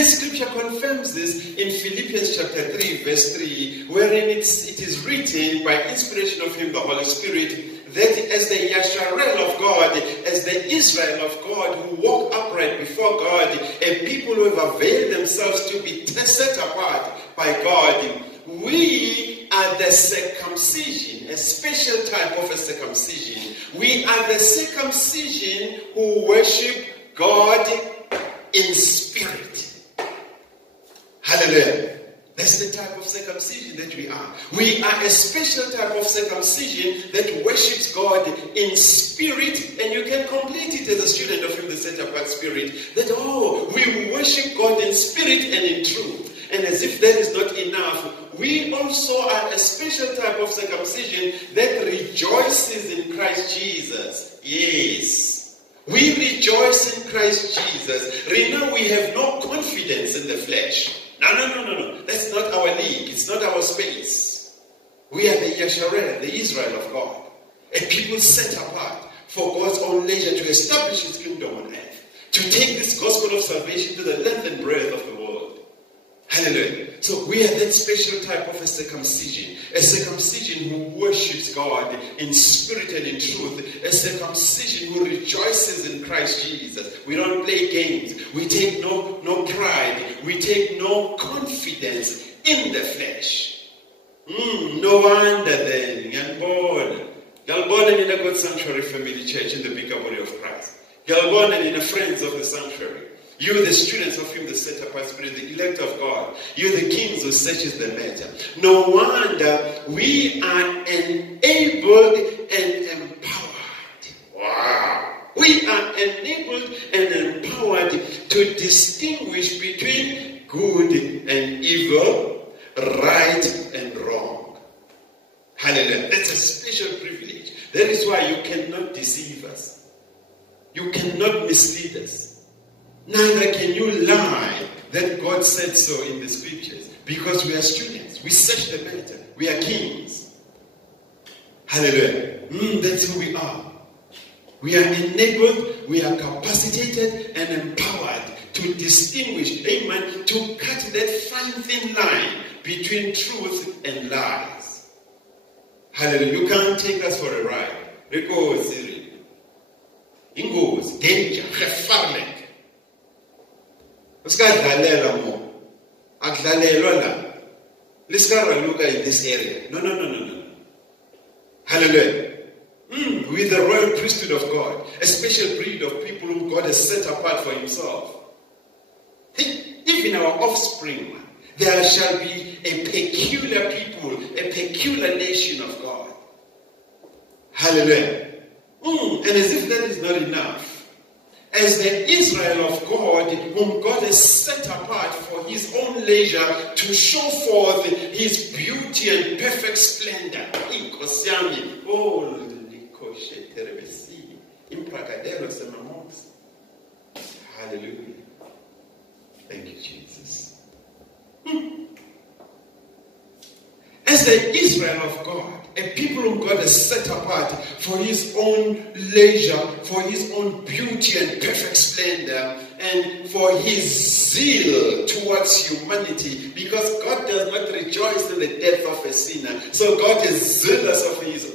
Scripture confirms this in Philippians chapter 3, verse 3, wherein it is written by inspiration of Him, the Holy Spirit, that as the Yasharel of God, as the Israel of God who walk upright before God, a people who have availed themselves to be set apart by God, we are the circumcision, a special type of a circumcision. We are the circumcision who worship God in spirit. Hallelujah. That's the type of circumcision that we are. We are a special type of circumcision that worships God in spirit, and you can complete it as a student of Him, the set apart spirit, that, we worship God in spirit and in truth. And as if that is not enough, we also are a special type of circumcision that rejoices in Christ Jesus. Yes. We rejoice in Christ Jesus. Right now we have no confidence in the flesh. No. That's not our league. It's not our space. We are the Yasharel, the Israel of God. A people set apart for God's own leisure to establish His kingdom on earth. To take this gospel of salvation to the length and breadth of the world. Hallelujah. So we are that special type of a circumcision who worships God in spirit and in truth, a circumcision who rejoices in Christ Jesus. We don't play games. We take no pride. We take no confidence in the flesh. No wonder then, Galborn in a good sanctuary family church in the bigger body of Christ. Galborn in the friends of the sanctuary. You, the students of Him, the set apart spirit, the elect of God. You, the kings who searches the matter. No wonder we are enabled and empowered. Wow. We are enabled and empowered to distinguish between good and evil, right and wrong. Hallelujah. That's a special privilege. That is why you cannot deceive us. You cannot mislead us. Neither can you lie that God said so in the Scriptures, because we are students. We search the matter. We are kings. Hallelujah. That's who we are. We are enabled, we are capacitated and empowered to distinguish, amen, to cut that fine thin line between truth and lies. Hallelujah. You can't take us for a ride. Ingozi, danger, gevaarlijk. Usikadlalela mo. Akdlalelwa la. Liskaraluka in this area. No. Hallelujah. With the royal priesthood of God, a special breed of people whom God has set apart for Himself. Even our offspring, there shall be a peculiar people, a peculiar nation of God. Hallelujah. And as if that is not enough, as the Israel of God, whom God has set apart for His own leisure to show forth His beauty and perfect splendor. Hallelujah. Thank you, Jesus. As the Israel of God, a people whom God has set apart for his own leisure, for his own beauty and perfect splendor, and for his zeal towards humanity, because God does not rejoice in the death of a sinner. So God is zealous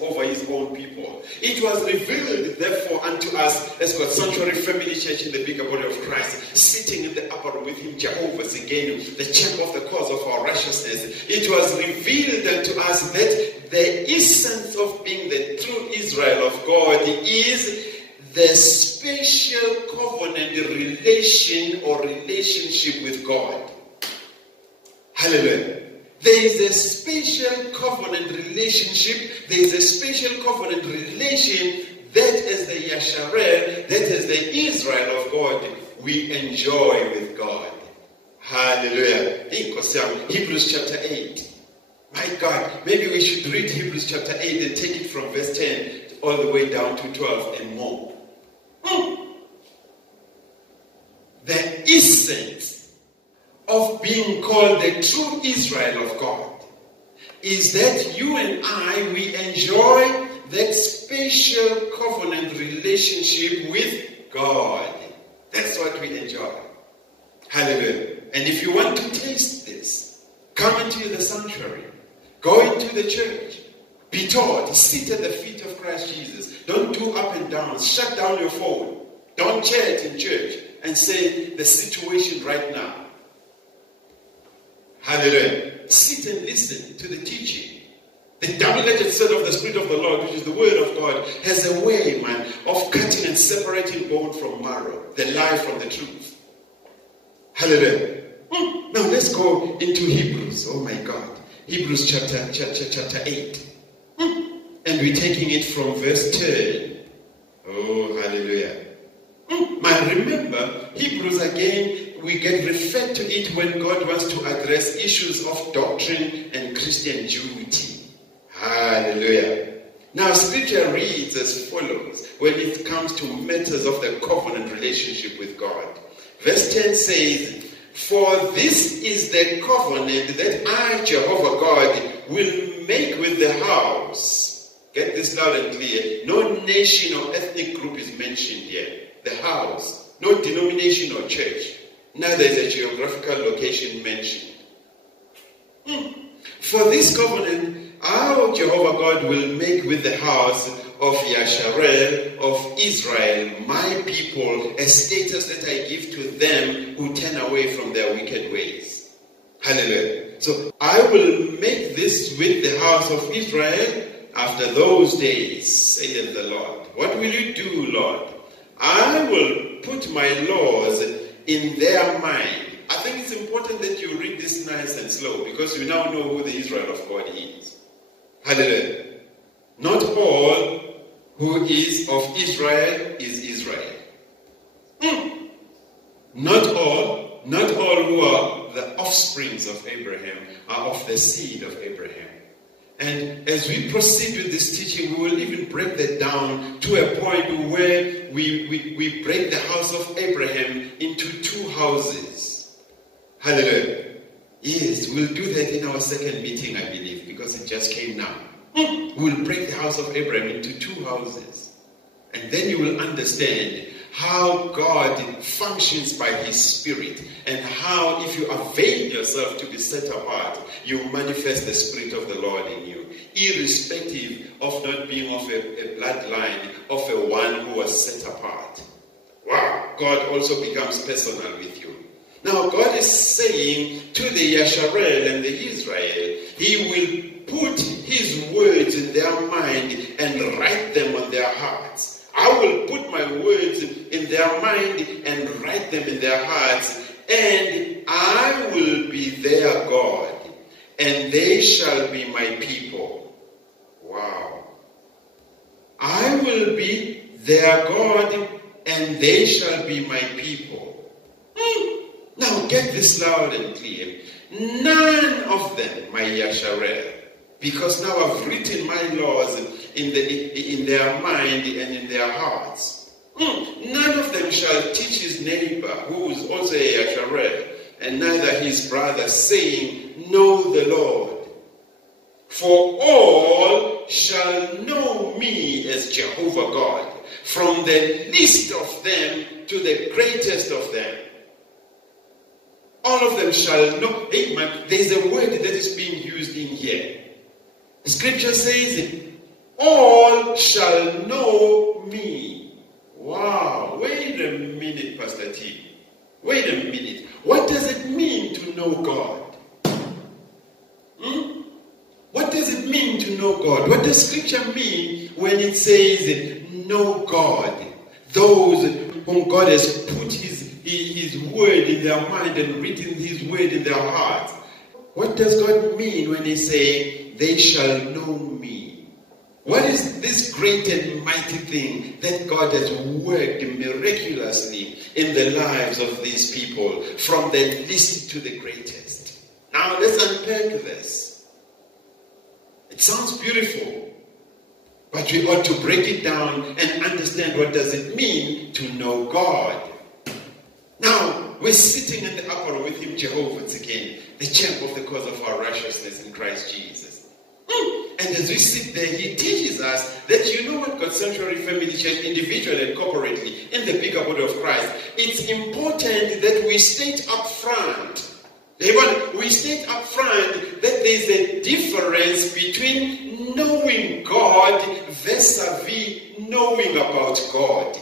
over his own people. It was revealed, therefore, unto us as God's Sanctuary Family Church in the bigger body of Christ, sitting in the upper room with him, Jehovah Zigenu, the champ of the cause of our righteousness. It was revealed unto us that the essence of being the true Israel of God is the special covenant relation or relationship with God. Hallelujah. There is a special covenant relationship. There is a special covenant relation that is the Yasharel, that is the Israel of God we enjoy with God. Hallelujah. Hebrews chapter 8. My God, maybe we should read Hebrews chapter 8 and take it from verse 10 all the way down to 12 and more. The essence of being called the true Israel of God is that you and I, we enjoy that special covenant relationship with God. That's what we enjoy. Hallelujah. And if you want to taste this, come into the sanctuary. Go into the church. Be taught. Sit at the feet of Christ Jesus. Don't do up and down. Shut down your phone. Don't chat in church and say the situation right now. Hallelujah. Sit and listen to the teaching. The double-edged sword of the Spirit of the Lord, which is the Word of God, has a way, man, of cutting and separating bone from marrow, the lie from the truth. Hallelujah. Now let's go into Hebrews. Oh my God. Hebrews chapter 8. And we're taking it from verse 10. Oh, hallelujah. Man, remember, Hebrews again, we get referred to it when God wants to address issues of doctrine and Christian duty. Hallelujah. Now, scripture reads as follows when it comes to matters of the covenant relationship with God. Verse 10 says, "For this is the covenant that I, Jehovah God, will make with the house." Get this loud and clear. No nation or ethnic group is mentioned here. The house. No denomination or church. Neither is a geographical location mentioned. "For this covenant, our Jehovah God will make with the house of Yasharel of Israel, my people, a status that I give to them who turn away from their wicked ways." Hallelujah. So I will make this with the house of Israel after those days, saith the Lord. What will you do, Lord? I will put my laws in their mind. I think it's important that you read this nice and slow, because you now know who the Israel of God is. Hallelujah. Not all who is of Israel is Israel. Not all who are the offsprings of Abraham are of the seed of Abraham. And as we proceed with this teaching, we will even break that down to a point where we break the house of Abraham into two houses. Hallelujah. Yes, we'll do that in our second meeting, I believe, because it just came now. We'll break the house of Abraham into two houses. And then you will understand how God functions by his Spirit, and how if you avail yourself to be set apart, you manifest the Spirit of the Lord in you, irrespective of not being of a bloodline of a one who was set apart. Wow, God also becomes personal with you. Now God is saying to the Yasharel and the Israel, he will put his words in their mind and write them on their hearts. I will put my words in their mind and write them in their hearts, and I will be their God, and they shall be my people. Wow. I will be their God, and they shall be my people. Now get this loud and clear. None of them, my Yasharel, because now I've written my laws in their mind and in their hearts. None of them shall teach his neighbor, who is also a Yasharel, and neither his brother, saying, know the Lord. For all shall know me as Jehovah God, from the least of them to the greatest of them. All of them shall know. Hey, there's a word that is being used in here. The scripture says, all shall know me. Wow. Wait a minute, Pastor T. Wait a minute. What does it mean to know God? What does it mean to know God? What does scripture mean when it says, know God? Those whom God has put his word in their mind and written his word in their hearts. What does God mean when he says, they shall know me? What is this great and mighty thing that God has worked miraculously in the lives of these people, from the least to the greatest? Now let's unpack this. It sounds beautiful, but we ought to break it down and understand what does it mean to know God. Now, we're sitting in the upper room with him, Jehovah again, the champ of the cause of our righteousness in Christ Jesus. And as we sit there, he teaches us that, you know what, God's Sanctuary Family Church, individually and corporately, in the bigger body of Christ, it's important that we state up front, we state up front that there's a difference between knowing God vis-a-vis knowing about God.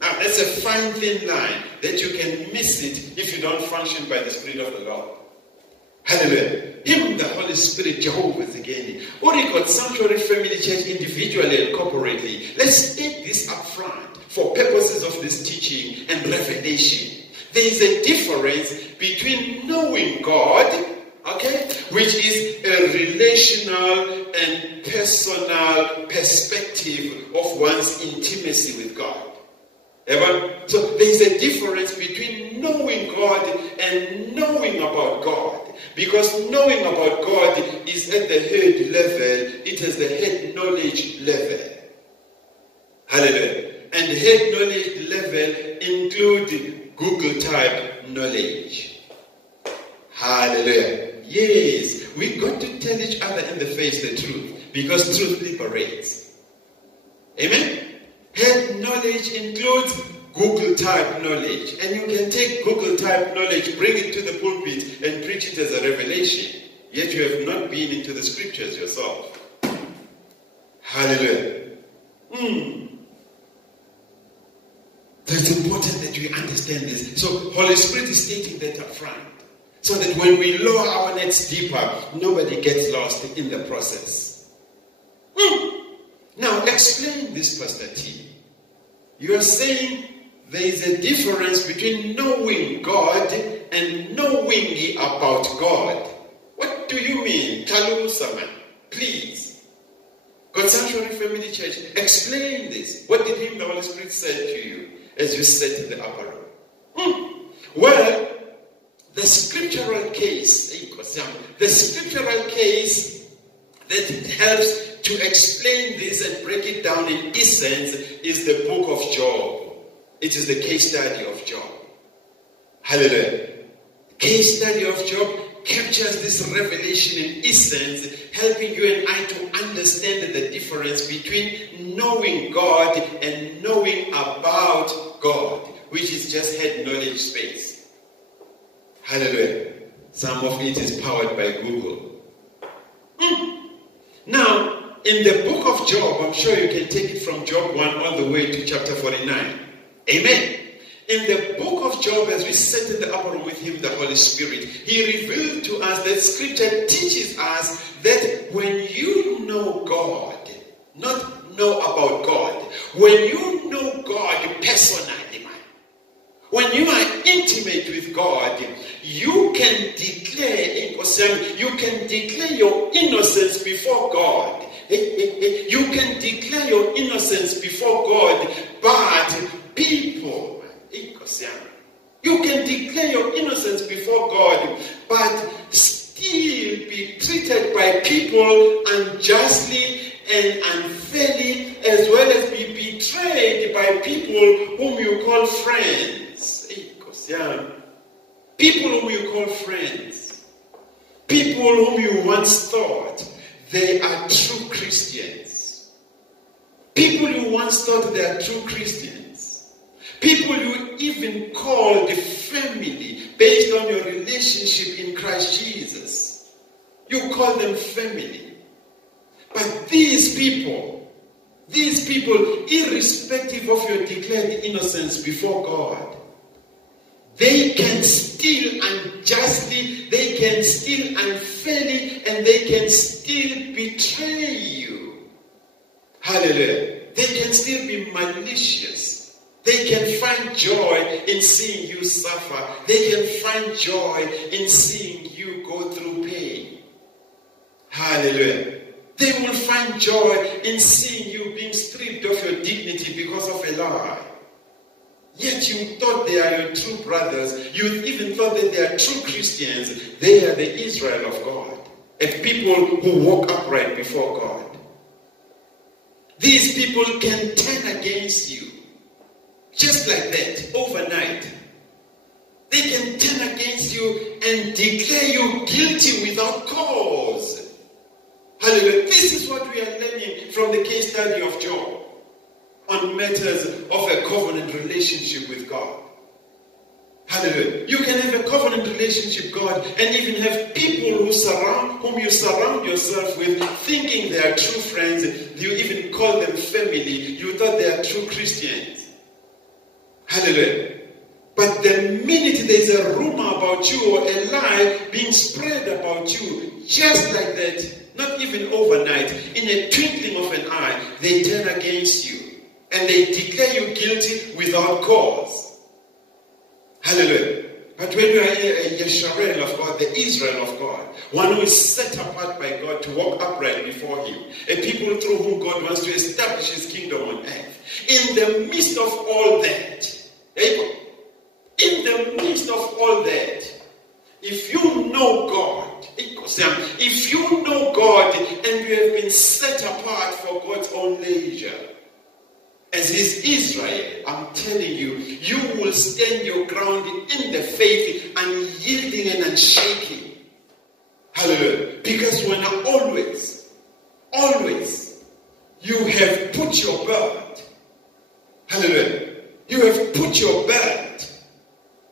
Now, that's a fine thin line that you can miss it if you don't function by the Spirit of the Lord. Hallelujah. Him, the Holy Spirit, Jehovah again. What we call Sanctuary Family Church, individually and corporately. Let's take this up front for purposes of this teaching and revelation. There is a difference between knowing God, okay, which is a relational and personal perspective of one's intimacy with God. So there is a difference between knowing God and knowing about God. Because knowing about God is at the head level. It is the head knowledge level. Hallelujah. And the head knowledge level include Google type knowledge. Hallelujah. Yes, we've got to tell each other in the face the truth. Because truth liberates. Amen? Head knowledge includes Google type knowledge. And you can take Google type knowledge, bring it to the pulpit, and preach it as a revelation. Yet you have not been into the scriptures yourself. Hallelujah. So it's important that we understand this. So Holy Spirit is stating that up front. So that when we lower our nets deeper, nobody gets lost in the process. Now explain this, Pastor T. You are saying there is a difference between knowing God and knowing about God. What do you mean? Talu Saman, please. God's Sanctuary Family Church, explain this. What did him, the Holy Spirit, say to you as you sat in the upper room? Well, the scriptural case that helps to explain this and break it down in essence is the book of Job. It is the case study of Job. Hallelujah. Case study of Job captures this revelation in essence, helping you and I to understand the difference between knowing God and knowing about God, which is just head knowledge space. Hallelujah. Some of it is powered by Google. Now, in the book of Job, I'm sure you can take it from Job 1 all the way to chapter 49. Amen. In the book of Job, as we sat in the upper room with him, the Holy Spirit, he revealed to us that scripture teaches us that when you know God, not know about God, when you know God personally, when you are intimate with God, you can declare your innocence before God. You can declare your innocence before God, but people, you can declare your innocence before God, but still be treated by people unjustly and unfairly, as well as be betrayed by people whom you call friends. People whom you call friends. People people whom you once thought they are true Christians. People you once thought they are true Christians. People you even called family based on your relationship in Christ Jesus. You call them family. But these people, irrespective of your declared innocence before God, they can steal unjustly, they can steal unfairly, and they can still betray you. Hallelujah. They can still be malicious. They can find joy in seeing you suffer. They can find joy in seeing you go through pain. Hallelujah. They will find joy in seeing you being stripped of your dignity because of a lie. Yet you thought they are your true brothers. You even thought that they are true Christians. They are the Israel of God. A people who walk upright before God. These people can turn against you. Just like that, overnight. They can turn against you and declare you guilty without cause. Hallelujah. This is what we are learning from the case study of Job on matters of a covenant relationship with God. Hallelujah. You can have a covenant relationship with God and even have people whom you surround yourself with thinking they are true friends. You even call them family. You thought they are true Christians. Hallelujah. But the minute there's a rumor about you or a lie being spread about you, just like that, not even overnight, in a twinkling of an eye, they turn against you. And they declare you guilty without cause. Hallelujah. But when you are a Yisrael of God, the Israel of God, one who is set apart by God to walk upright before Him, a people through whom God wants to establish His kingdom on earth, in the midst of all that, in the midst of all that, if you know God, if you know God and you have been set apart for God's own leisure, as His Israel, I'm telling you, you will stand your ground in the faith, unyielding and unshaking. Hallelujah. Because when always, you have put your belt, hallelujah, you have put your belt,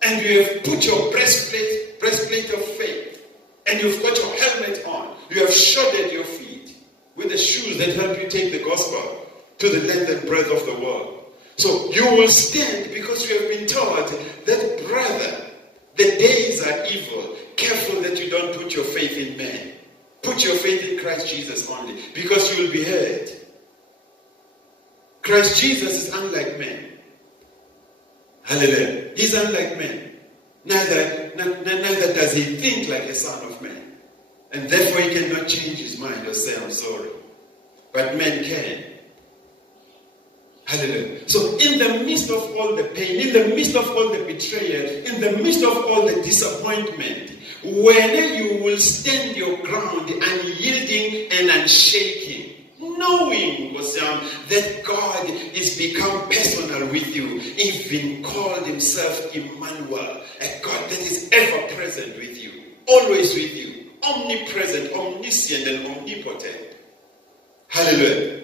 and you have put your breastplate of faith, and you've got your helmet on, you have shodded your feet with the shoes that help you take the gospel to the length and breadth of the world. So you will stand because you have been taught that, brother, the days are evil. Careful that you don't put your faith in man. Put your faith in Christ Jesus only, because you will be hurt. Christ Jesus is unlike man. Hallelujah. He's unlike man. Neither does he think like a son of man. And therefore he cannot change his mind or say, I'm sorry. But man can. Hallelujah. So in the midst of all the pain, in the midst of all the betrayal, in the midst of all the disappointment, when you will stand your ground unyielding and unshaking, knowing that God is become personal with you, even called Himself Emmanuel, a God that is ever present with you, always with you, omnipresent, omniscient, and omnipotent. Hallelujah.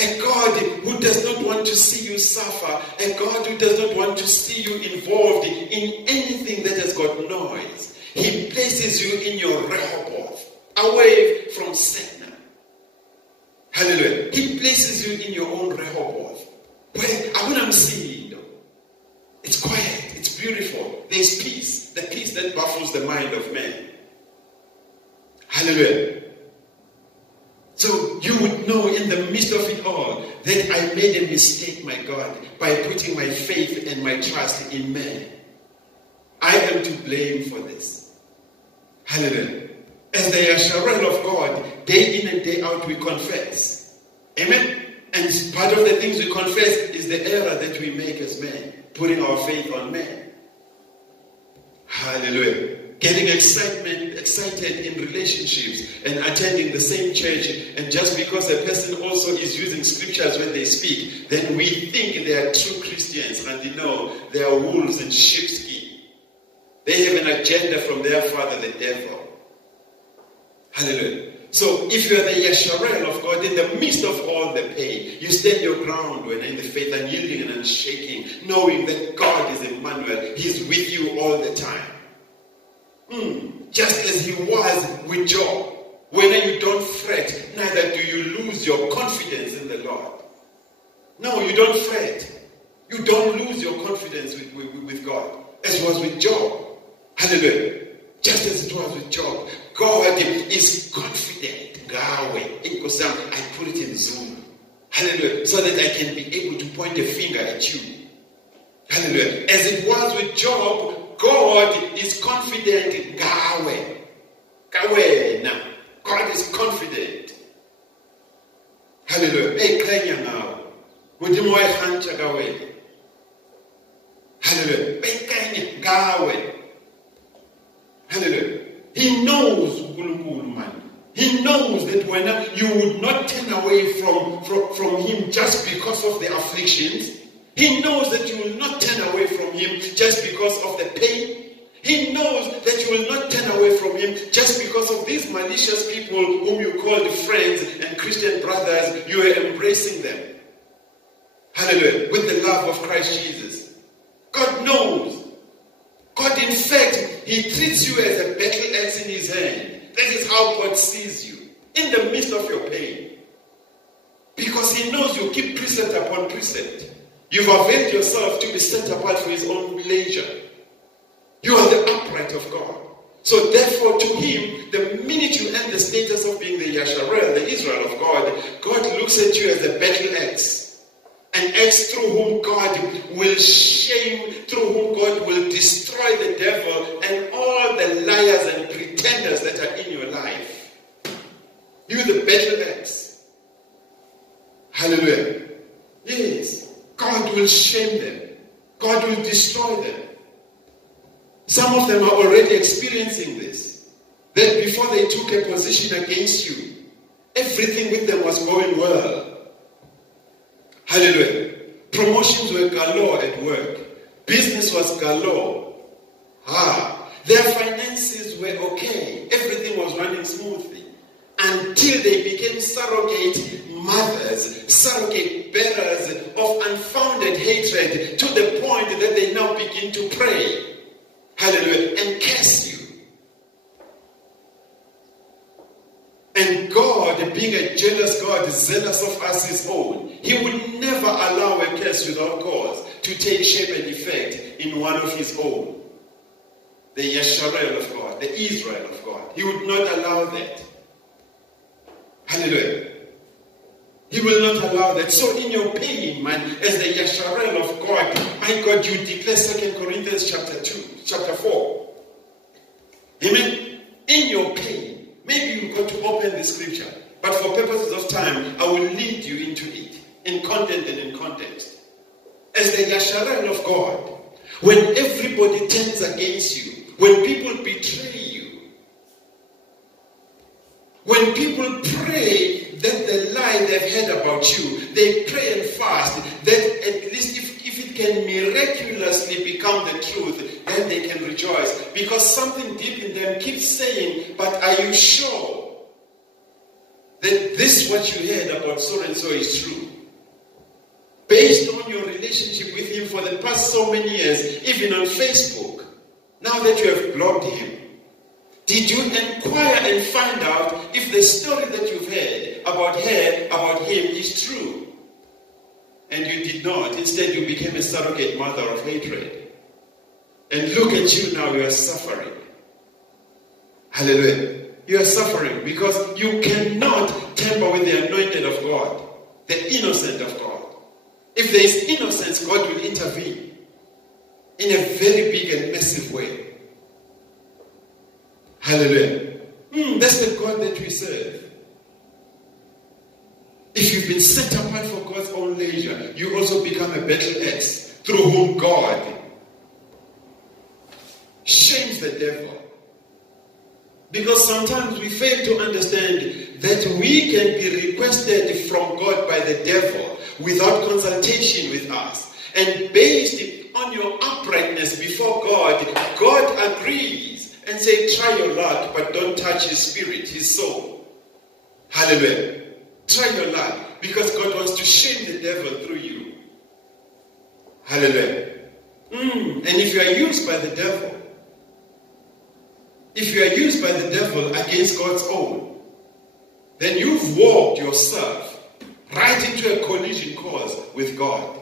A God who does not want to see you suffer. A God who does not want to see you involved in anything that has got noise. He places you in your Rehoboth, away from Satan. Hallelujah. He places you in your own Rehoboth. Where I'm seeing, it's quiet, it's beautiful. There's peace, the peace that baffles the mind of man. Hallelujah. So you would know in the midst of it all that I made a mistake, my God, by putting my faith and my trust in man. I am to blame for this. Hallelujah. As the Yisrael of God, day in and day out we confess. Amen. And part of the things we confess is the error that we make as men, putting our faith on man. Hallelujah. Getting excited in relationships and attending the same church, and just because a person also is using scriptures when they speak, then we think they are true Christians, and they are wolves in sheepskin. They have an agenda from their father, the devil. Hallelujah. So if you are the Yasharel of God, in the midst of all the pain, you stand your ground when in the faith, unyielding and unshaking, knowing that God is Emmanuel. He's with you all the time. Just as he was with Job. When you don't fret, neither do you lose your confidence in the Lord. No, you don't fret. You don't lose your confidence with God, as it was with Job. Hallelujah. Just as it was with Job. God is confident. I put it in Zoom. Hallelujah. So that I can be able to point a finger at you. Hallelujah. As it was with Job, God is confident. God is confident. Hallelujah. Hallelujah. Hallelujah. He knows, man. He knows that when you would not turn away from him just because of the afflictions. He knows that you will not turn away from him just because of the pain. He knows that you will not turn away from him just because of these malicious people whom you called friends and Christian brothers. You are embracing them. Hallelujah. With the love of Christ Jesus. God knows. God, in fact, he treats you as a battle axe in his hand. That is how God sees you. In the midst of your pain. Because he knows you keep precept upon precept. You've availed yourself to be set apart for his own leisure. You are the upright of God. So therefore to him, the minute you end the status of being the Yasharel, the Israel of God, God looks at you as a battle axe. An axe through whom God will shame, through whom God will destroy the devil and all the liars and pretenders that are in your life. You the battle axe. Hallelujah. Yes. God will shame them. God will destroy them. Some of them are already experiencing this. That before they took a position against you, everything with them was going well. Hallelujah. Promotions were galore at work. Business was galore. Their finances were okay. Everything was running smoothly. Until they became surrogate mothers, surrogate bearers of unfounded hatred, to the point that they now begin to pray. Hallelujah. And curse you. And God, being a jealous God, zealous of us his own, he would never allow a curse without cause to take shape and effect in one of his own. The Yasharel of God, the Israel of God. He would not allow that. Hallelujah. He will not allow that. So in your pain, man, as the Yasharel of God, my God, you declare 2 Corinthians chapter 4. Amen. In your pain, maybe you've got to open the scripture, but for purposes of time, I will lead you into it, in content and in context. As the Yasharel of God, when everybody turns against you, when people betray you, when people pray that the lie they've heard about you, they pray and fast, that at least if it can miraculously become the truth, then they can rejoice. Because something deep in them keeps saying, but are you sure that this what you heard about so and so is true? Based on your relationship with him for the past so many years, even on Facebook, now that you have blocked him, did you inquire and find out if the story that you've heard about her, about him, is true? And you did not. Instead, you became a surrogate mother of hatred. And look at you now, you are suffering. Hallelujah. You are suffering because you cannot tamper with the anointed of God, the innocent of God. If there is innocence, God will intervene in a very big and massive way. Hallelujah. That's the God that we serve. If you've been set apart for God's own leisure, you also become a battle axe through whom God shames the devil. Because sometimes we fail to understand that we can be requested from God by the devil without consultation with us. And based on your uprightness before God, God agrees and say, try your luck, but don't touch his spirit, his soul. Hallelujah. Try your luck, because God wants to shame the devil through you. Hallelujah. And if you are used by the devil, against God's own, then you've walked yourself right into a collision course with God.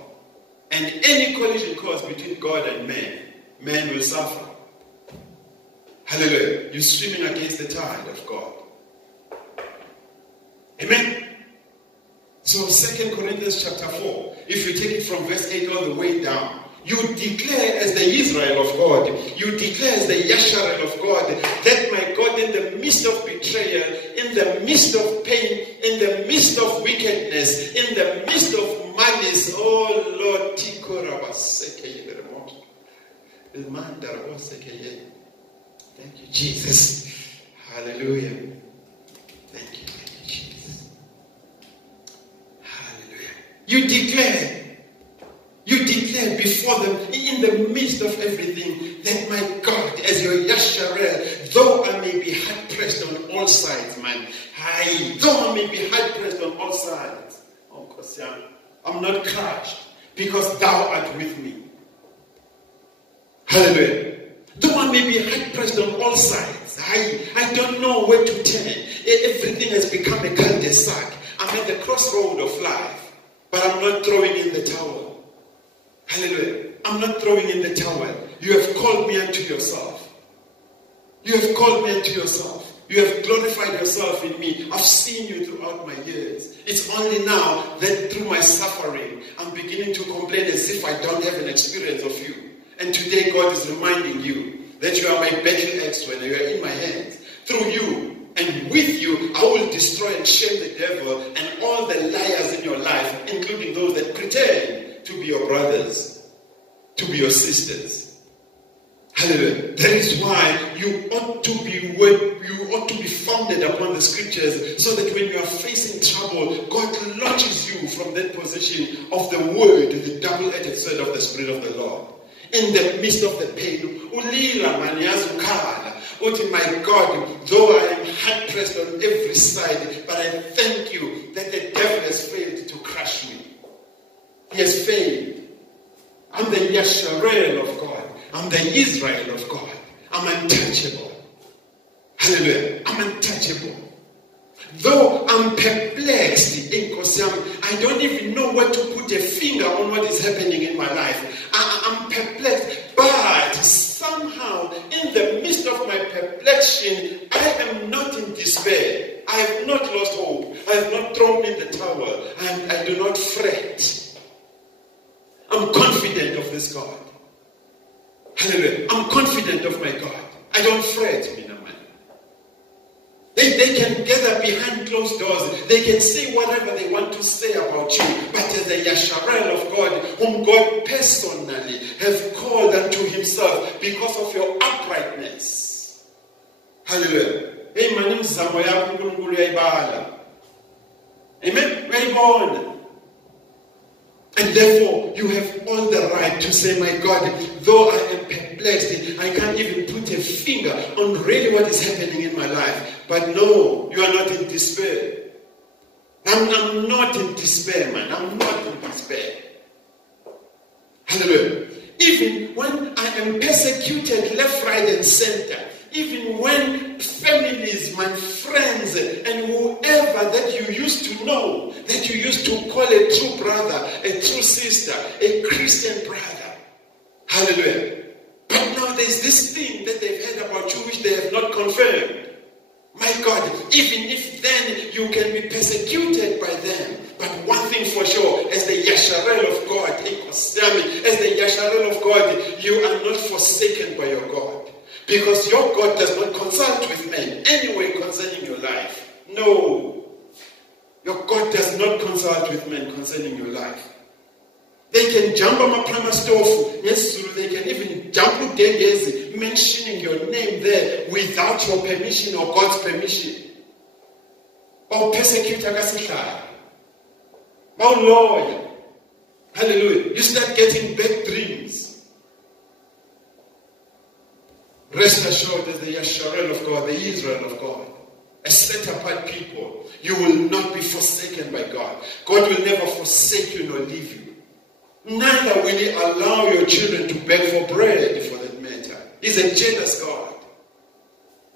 And any collision course between God and man will suffer. Hallelujah. You're swimming against the tide of God. Amen. So 2 Corinthians chapter 4, if you take it from verse 8 all the way down, you declare as the Israel of God, you declare as the Yasharel of God, that my God, in the midst of betrayal, in the midst of pain, in the midst of wickedness, in the midst of malice, oh Lord, thank you, Jesus. Hallelujah. Thank you, Jesus. Hallelujah. You declare before them, in the midst of everything, that my God, as your Yasharel, though I may be hard-pressed on all sides, man, though I may be hard-pressed on all sides, I'm not crushed, because thou art with me. Hallelujah. Though I may be hard-pressed on all sides, I don't know where to turn. Everything has become a cul-de-sac. I'm at the crossroad of life, but I'm not throwing in the towel. Hallelujah. I'm not throwing in the towel. You have called me unto yourself. You have called me unto yourself. You have glorified yourself in me. I've seen you throughout my years. It's only now that through my suffering, I'm beginning to complain as if I don't have an experience of you. And today God is reminding you that you are my battle axe when you are in my hands. Through you and with you, I will destroy and shame the devil and all the liars in your life, including those that pretend to be your brothers, to be your sisters. Hallelujah. That is why you ought to be founded upon the scriptures, so that when you are facing trouble, God launches you from that position of the word, the double-edged sword of the Spirit of the Lord. In the midst of the pain, my God, though I am hard-pressed on every side, but I thank you that the devil has failed to crush me. He has failed. I'm the Yasharel of God. I'm the Israel of God. I'm untouchable. Hallelujah. I'm untouchable. Though I'm perplexed, I don't even know where to put a finger on what is happening in my life. I'm perplexed. But somehow, in the midst of my perplexion, I am not in despair. I have not lost hope. I have not thrown in the towel. I do not fret. I'm confident of this God. Hallelujah. I'm confident of my God. I don't fret, Mina man. They can gather behind closed doors. They can say whatever they want to say about you. But as the Yasharel of God, whom God personally has called unto himself because of your uprightness. Hallelujah. Amen. And therefore, you have all the right to say, my God, though I am perplexed, I can't even put a finger on really what is happening in my life. But no, you are not in despair. I'm not in despair, man. I'm not in despair. Hallelujah. Even when I am persecuted left, right, and center, even when families, my friends, and whoever that you used to know, that you used to call a true brother, a true sister, a Christian brother. Hallelujah. But now there's this thing that they've heard about you which they have not confirmed. My God, even if then you can be persecuted by them, but one thing for sure, as the Yasharel of God, as the Yasharel of God, you are not forsaken by your God. Because your God does not consult with men anyway concerning your life. No. Your God does not consult with men concerning your life. They can jump on my prima stove. Yes, they can even jump with Dengezi, mentioning your name there without your permission or God's permission. Or persecute Agasihlala. Oh Lord. Hallelujah. You start getting bad dreams. Rest assured, as the Yasharel of God, the Israel of God, a set-apart people, you will not be forsaken by God. God will never forsake you nor leave you. Neither will He allow your children to beg for bread, for that matter. He's a jealous God.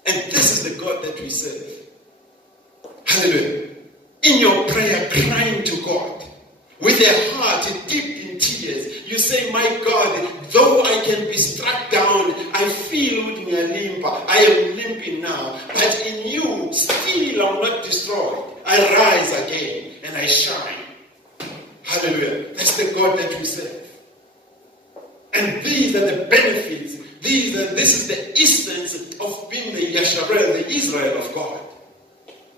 And this is the God that we serve. Hallelujah. In your prayer, crying to God, with a heart deep in tears, you say, my God, though I can be struck down, I feel with me a limp. I am limping now. But in you, still I'm not destroyed. I rise again and I shine. Hallelujah. That's the God that we serve. And these are the benefits. This is the essence of being the Yasharel, the Israel of God.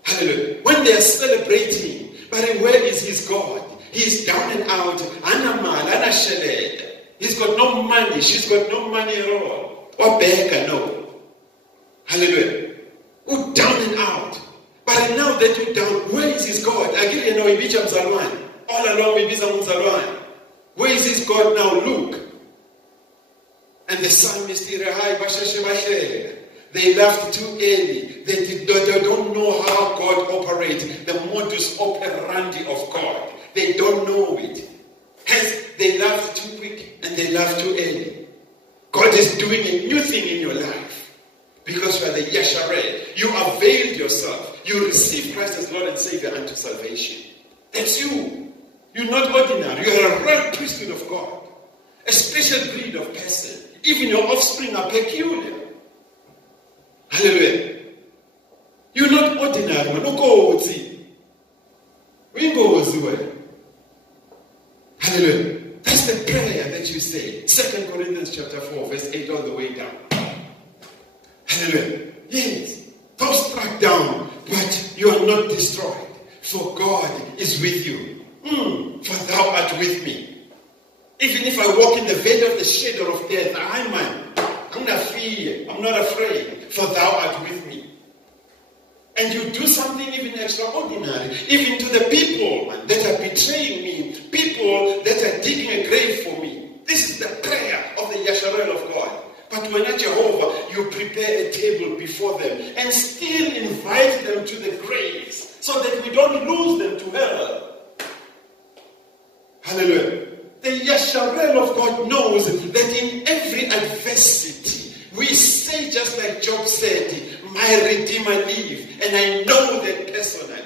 Hallelujah. When they are celebrating, but where is his God? He's down and out. Anamal, Anasheled. He's got no money. She's got no money at all. Or beggar, no. Hallelujah. Oh, down and out. But now that you're down, where is his God? Again, you know, Ibicha Mzalwan. All along, Ibiza Mzalwan. Where is his God now? Look. And the psalmist, they left too early. They don't know how God operates. The modus operandi of God. They don't know it. Hence, they left too quick and they left too early. God is doing a new thing in your life. Because you are the Yasharel. You availed yourself. You received Christ as Lord and Savior unto salvation. That's you. You're not ordinary. You are a royal priesthood of God. A special breed of person. Even your offspring are peculiar. Hallelujah. You're not ordinary. Hallelujah. That's the prayer that you say. 2 Corinthians chapter 4, verse 8 all the way down. Hallelujah. Yes. Though struck down, but you are not destroyed. For God is with you. For thou art with me. Even if I walk in the valley of the shadow of death, I'm not fear. I'm not afraid. For thou art with me. And you do something even extraordinary. Even to the people that are betraying me. People that are digging a grave for me. This is the prayer of the Yasharel of God. But when at Jehovah, you prepare a table before them and still invite them to the graves so that we don't lose them to hell. Hallelujah. The Yasharel of God knows that in every adversity, we say just like Job said, my Redeemer lives, and I know that personally.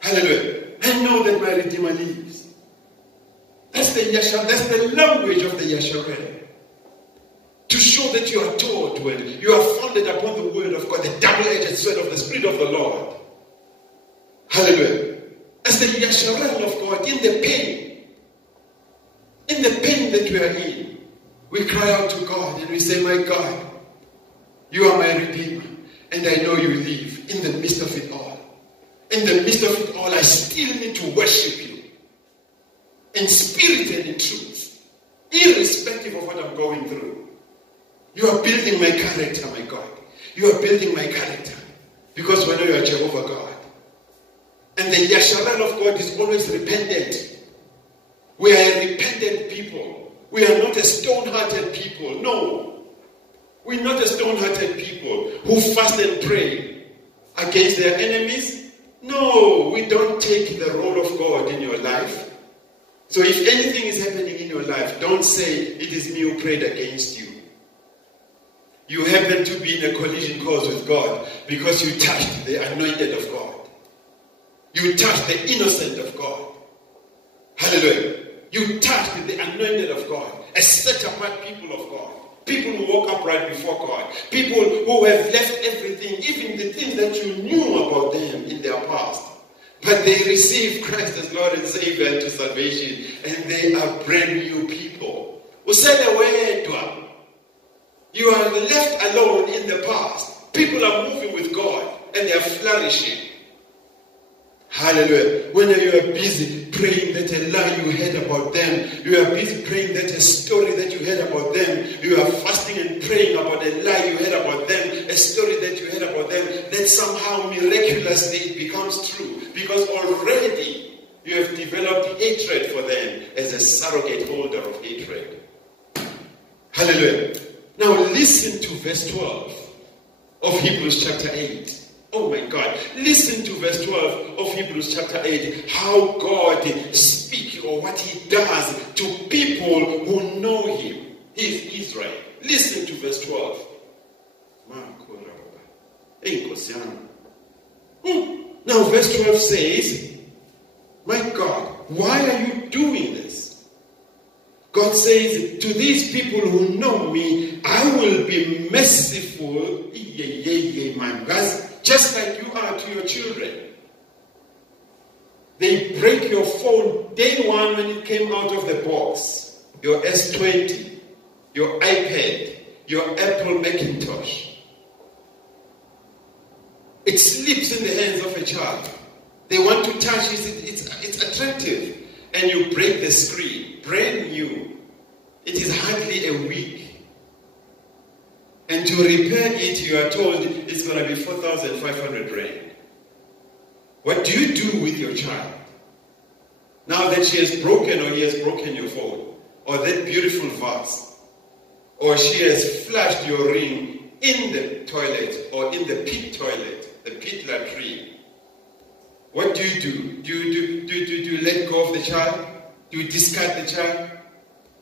Hallelujah. I know that my Redeemer lives. That's the Yasharel. That's the language of the Yasharel. To show that you are taught well, you are founded upon the word of God, the double-edged sword of the Spirit of the Lord. Hallelujah. As the Yasharel of God, in the pain that we are in, we cry out to God and we say, my God, you are my Redeemer, and I know you live in the midst of it all. In the midst of it all, I still need to worship you in spirit and in truth, irrespective of what I'm going through. You are building my character, my God. You are building my character because we know you are Jehovah God. And the Yasharel of God is always repentant. We are a repentant people. We are not a stone-hearted people. No. We're not a stone-hearted people who fast and pray against their enemies. No, we don't take the role of God in your life. So if anything is happening in your life, don't say it is me who prayed against you. You happen to be in a collision course with God because you touched the anointed of God. You touched the innocent of God. Hallelujah. You touched the anointed of God. A set-apart people of God. People who walk upright before God. People who have left everything, even the things that you knew about them in their past. But they received Christ as Lord and Savior to salvation. And they are brand new people. You are left alone in the past. People are moving with God. And they are flourishing. Hallelujah. When you are busy praying that a lie you heard about them, you are busy praying that a story that you heard about them, you are fasting and praying about a lie you heard about them, a story that you heard about them, then somehow miraculously it becomes true. Because already you have developed hatred for them as a surrogate holder of hatred. Hallelujah. Now listen to verse 12 of Hebrews chapter 8. Oh my God. Listen to verse 12 of Hebrews chapter 8. How God speaks or what he does to people who know him. He is Israel. Listen to verse 12. Now verse 12 says, my God, why are you doing this? God says, to these people who know me, I will be merciful, just like you are to your children. They break your phone day one when it came out of the box. Your S20, your iPad, your Apple Macintosh. It slips in the hands of a child. They want to touch it, it's attractive. And you break the screen, brand new. It is hardly a week. And to repair it, you are told it's going to be 4,500 rand. What do you do with your child? Now that she has broken or he has broken your phone, or that beautiful vase, or she has flushed your ring in the toilet or in the pit toilet, the pit latrine. What do you do? Do you let go of the child? Do you discard the child?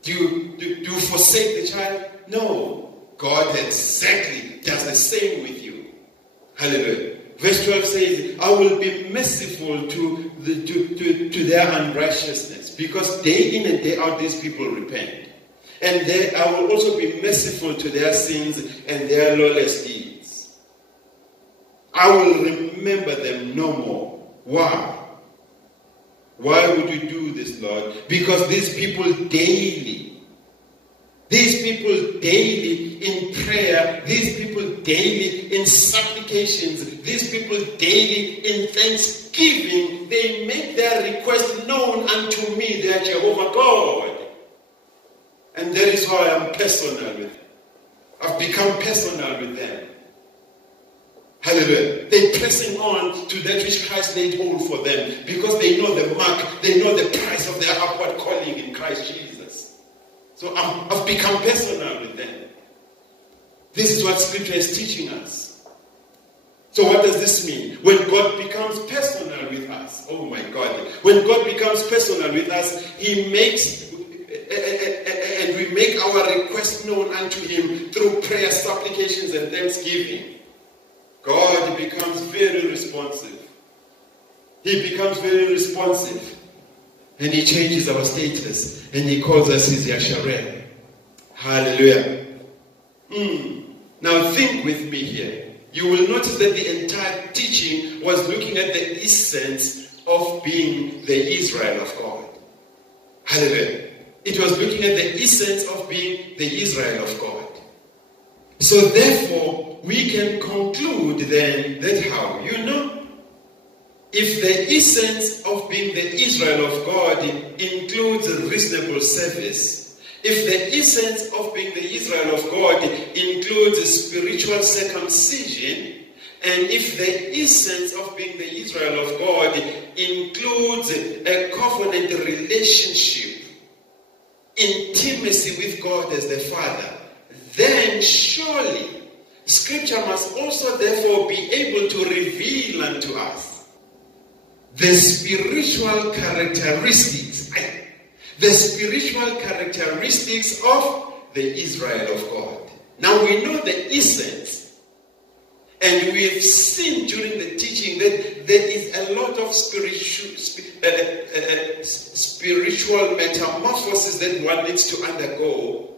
Do you forsake the child? No. God exactly does the same with you. Hallelujah. Verse 12 says, I will be merciful to their unrighteousness, because day in and day out these people repent. And I will also be merciful to their sins and their lawless deeds. I will remember them no more. Why? Why would you do this, Lord? Because these people daily in prayer, these people daily in supplications, these people daily in thanksgiving, they make their request known unto me, their Jehovah God. And that is why I'm personal with them. I've become personal with them. Hallelujah. They're pressing on to that which Christ laid hold for them, because they know the mark, they know the price of their upward calling in Christ Jesus. So I've become personal with them. This is what Scripture is teaching us. So what does this mean? When God becomes personal with us, oh my God, when God becomes personal with us, He makes, and we make our request known unto Him through prayer, supplications, and thanksgiving. God becomes very responsive. He becomes very responsive. And He changes our status. And He calls us His Yasharel. Hallelujah. Now think with me here. You will notice that the entire teaching was looking at the essence of being the Israel of God. Hallelujah. It was looking at the essence of being the Israel of God. So therefore, we can conclude then that how? You know, if the essence of being the Israel of God includes reasonable service, if the essence of being the Israel of God includes spiritual circumcision, and if the essence of being the Israel of God includes a covenant relationship, intimacy with God as the Father, then surely Scripture must also therefore be able to reveal unto us the spiritual characteristics of the Israel of God. Now we know the essence, and we have seen during the teaching that there is a lot of spiritual metamorphosis that one needs to undergo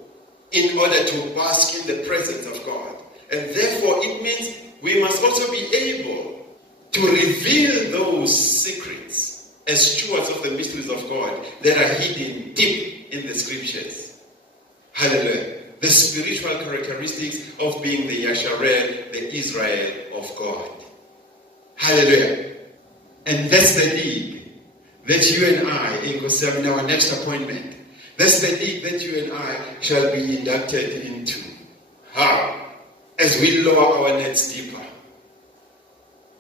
in order to bask in the presence of God. And therefore it means we must also be able to reveal those secrets as stewards of the mysteries of God that are hidden deep in the Scriptures. Hallelujah. The spiritual characteristics of being the Yasharel, the Israel of God. Hallelujah. And that's the league that you and I, in our next appointment, that's the league that you and I shall be inducted into. How? As we lower our nets deeper.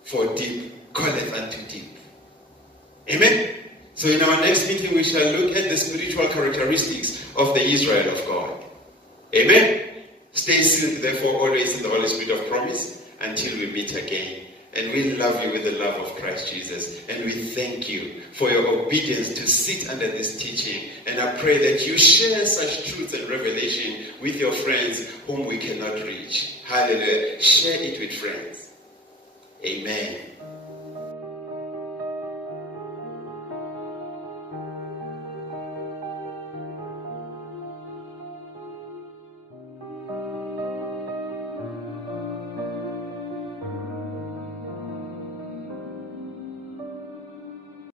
For deep calleth unto deep. Amen? So in our next meeting we shall look at the spiritual characteristics of the Israel of God. Amen? Stay sealed, therefore, always in the Holy Spirit of promise until we meet again. And we love you with the love of Christ Jesus. And we thank you for your obedience to sit under this teaching. And I pray that you share such truths and revelation with your friends whom we cannot reach. Hallelujah. Share it with friends. Amen.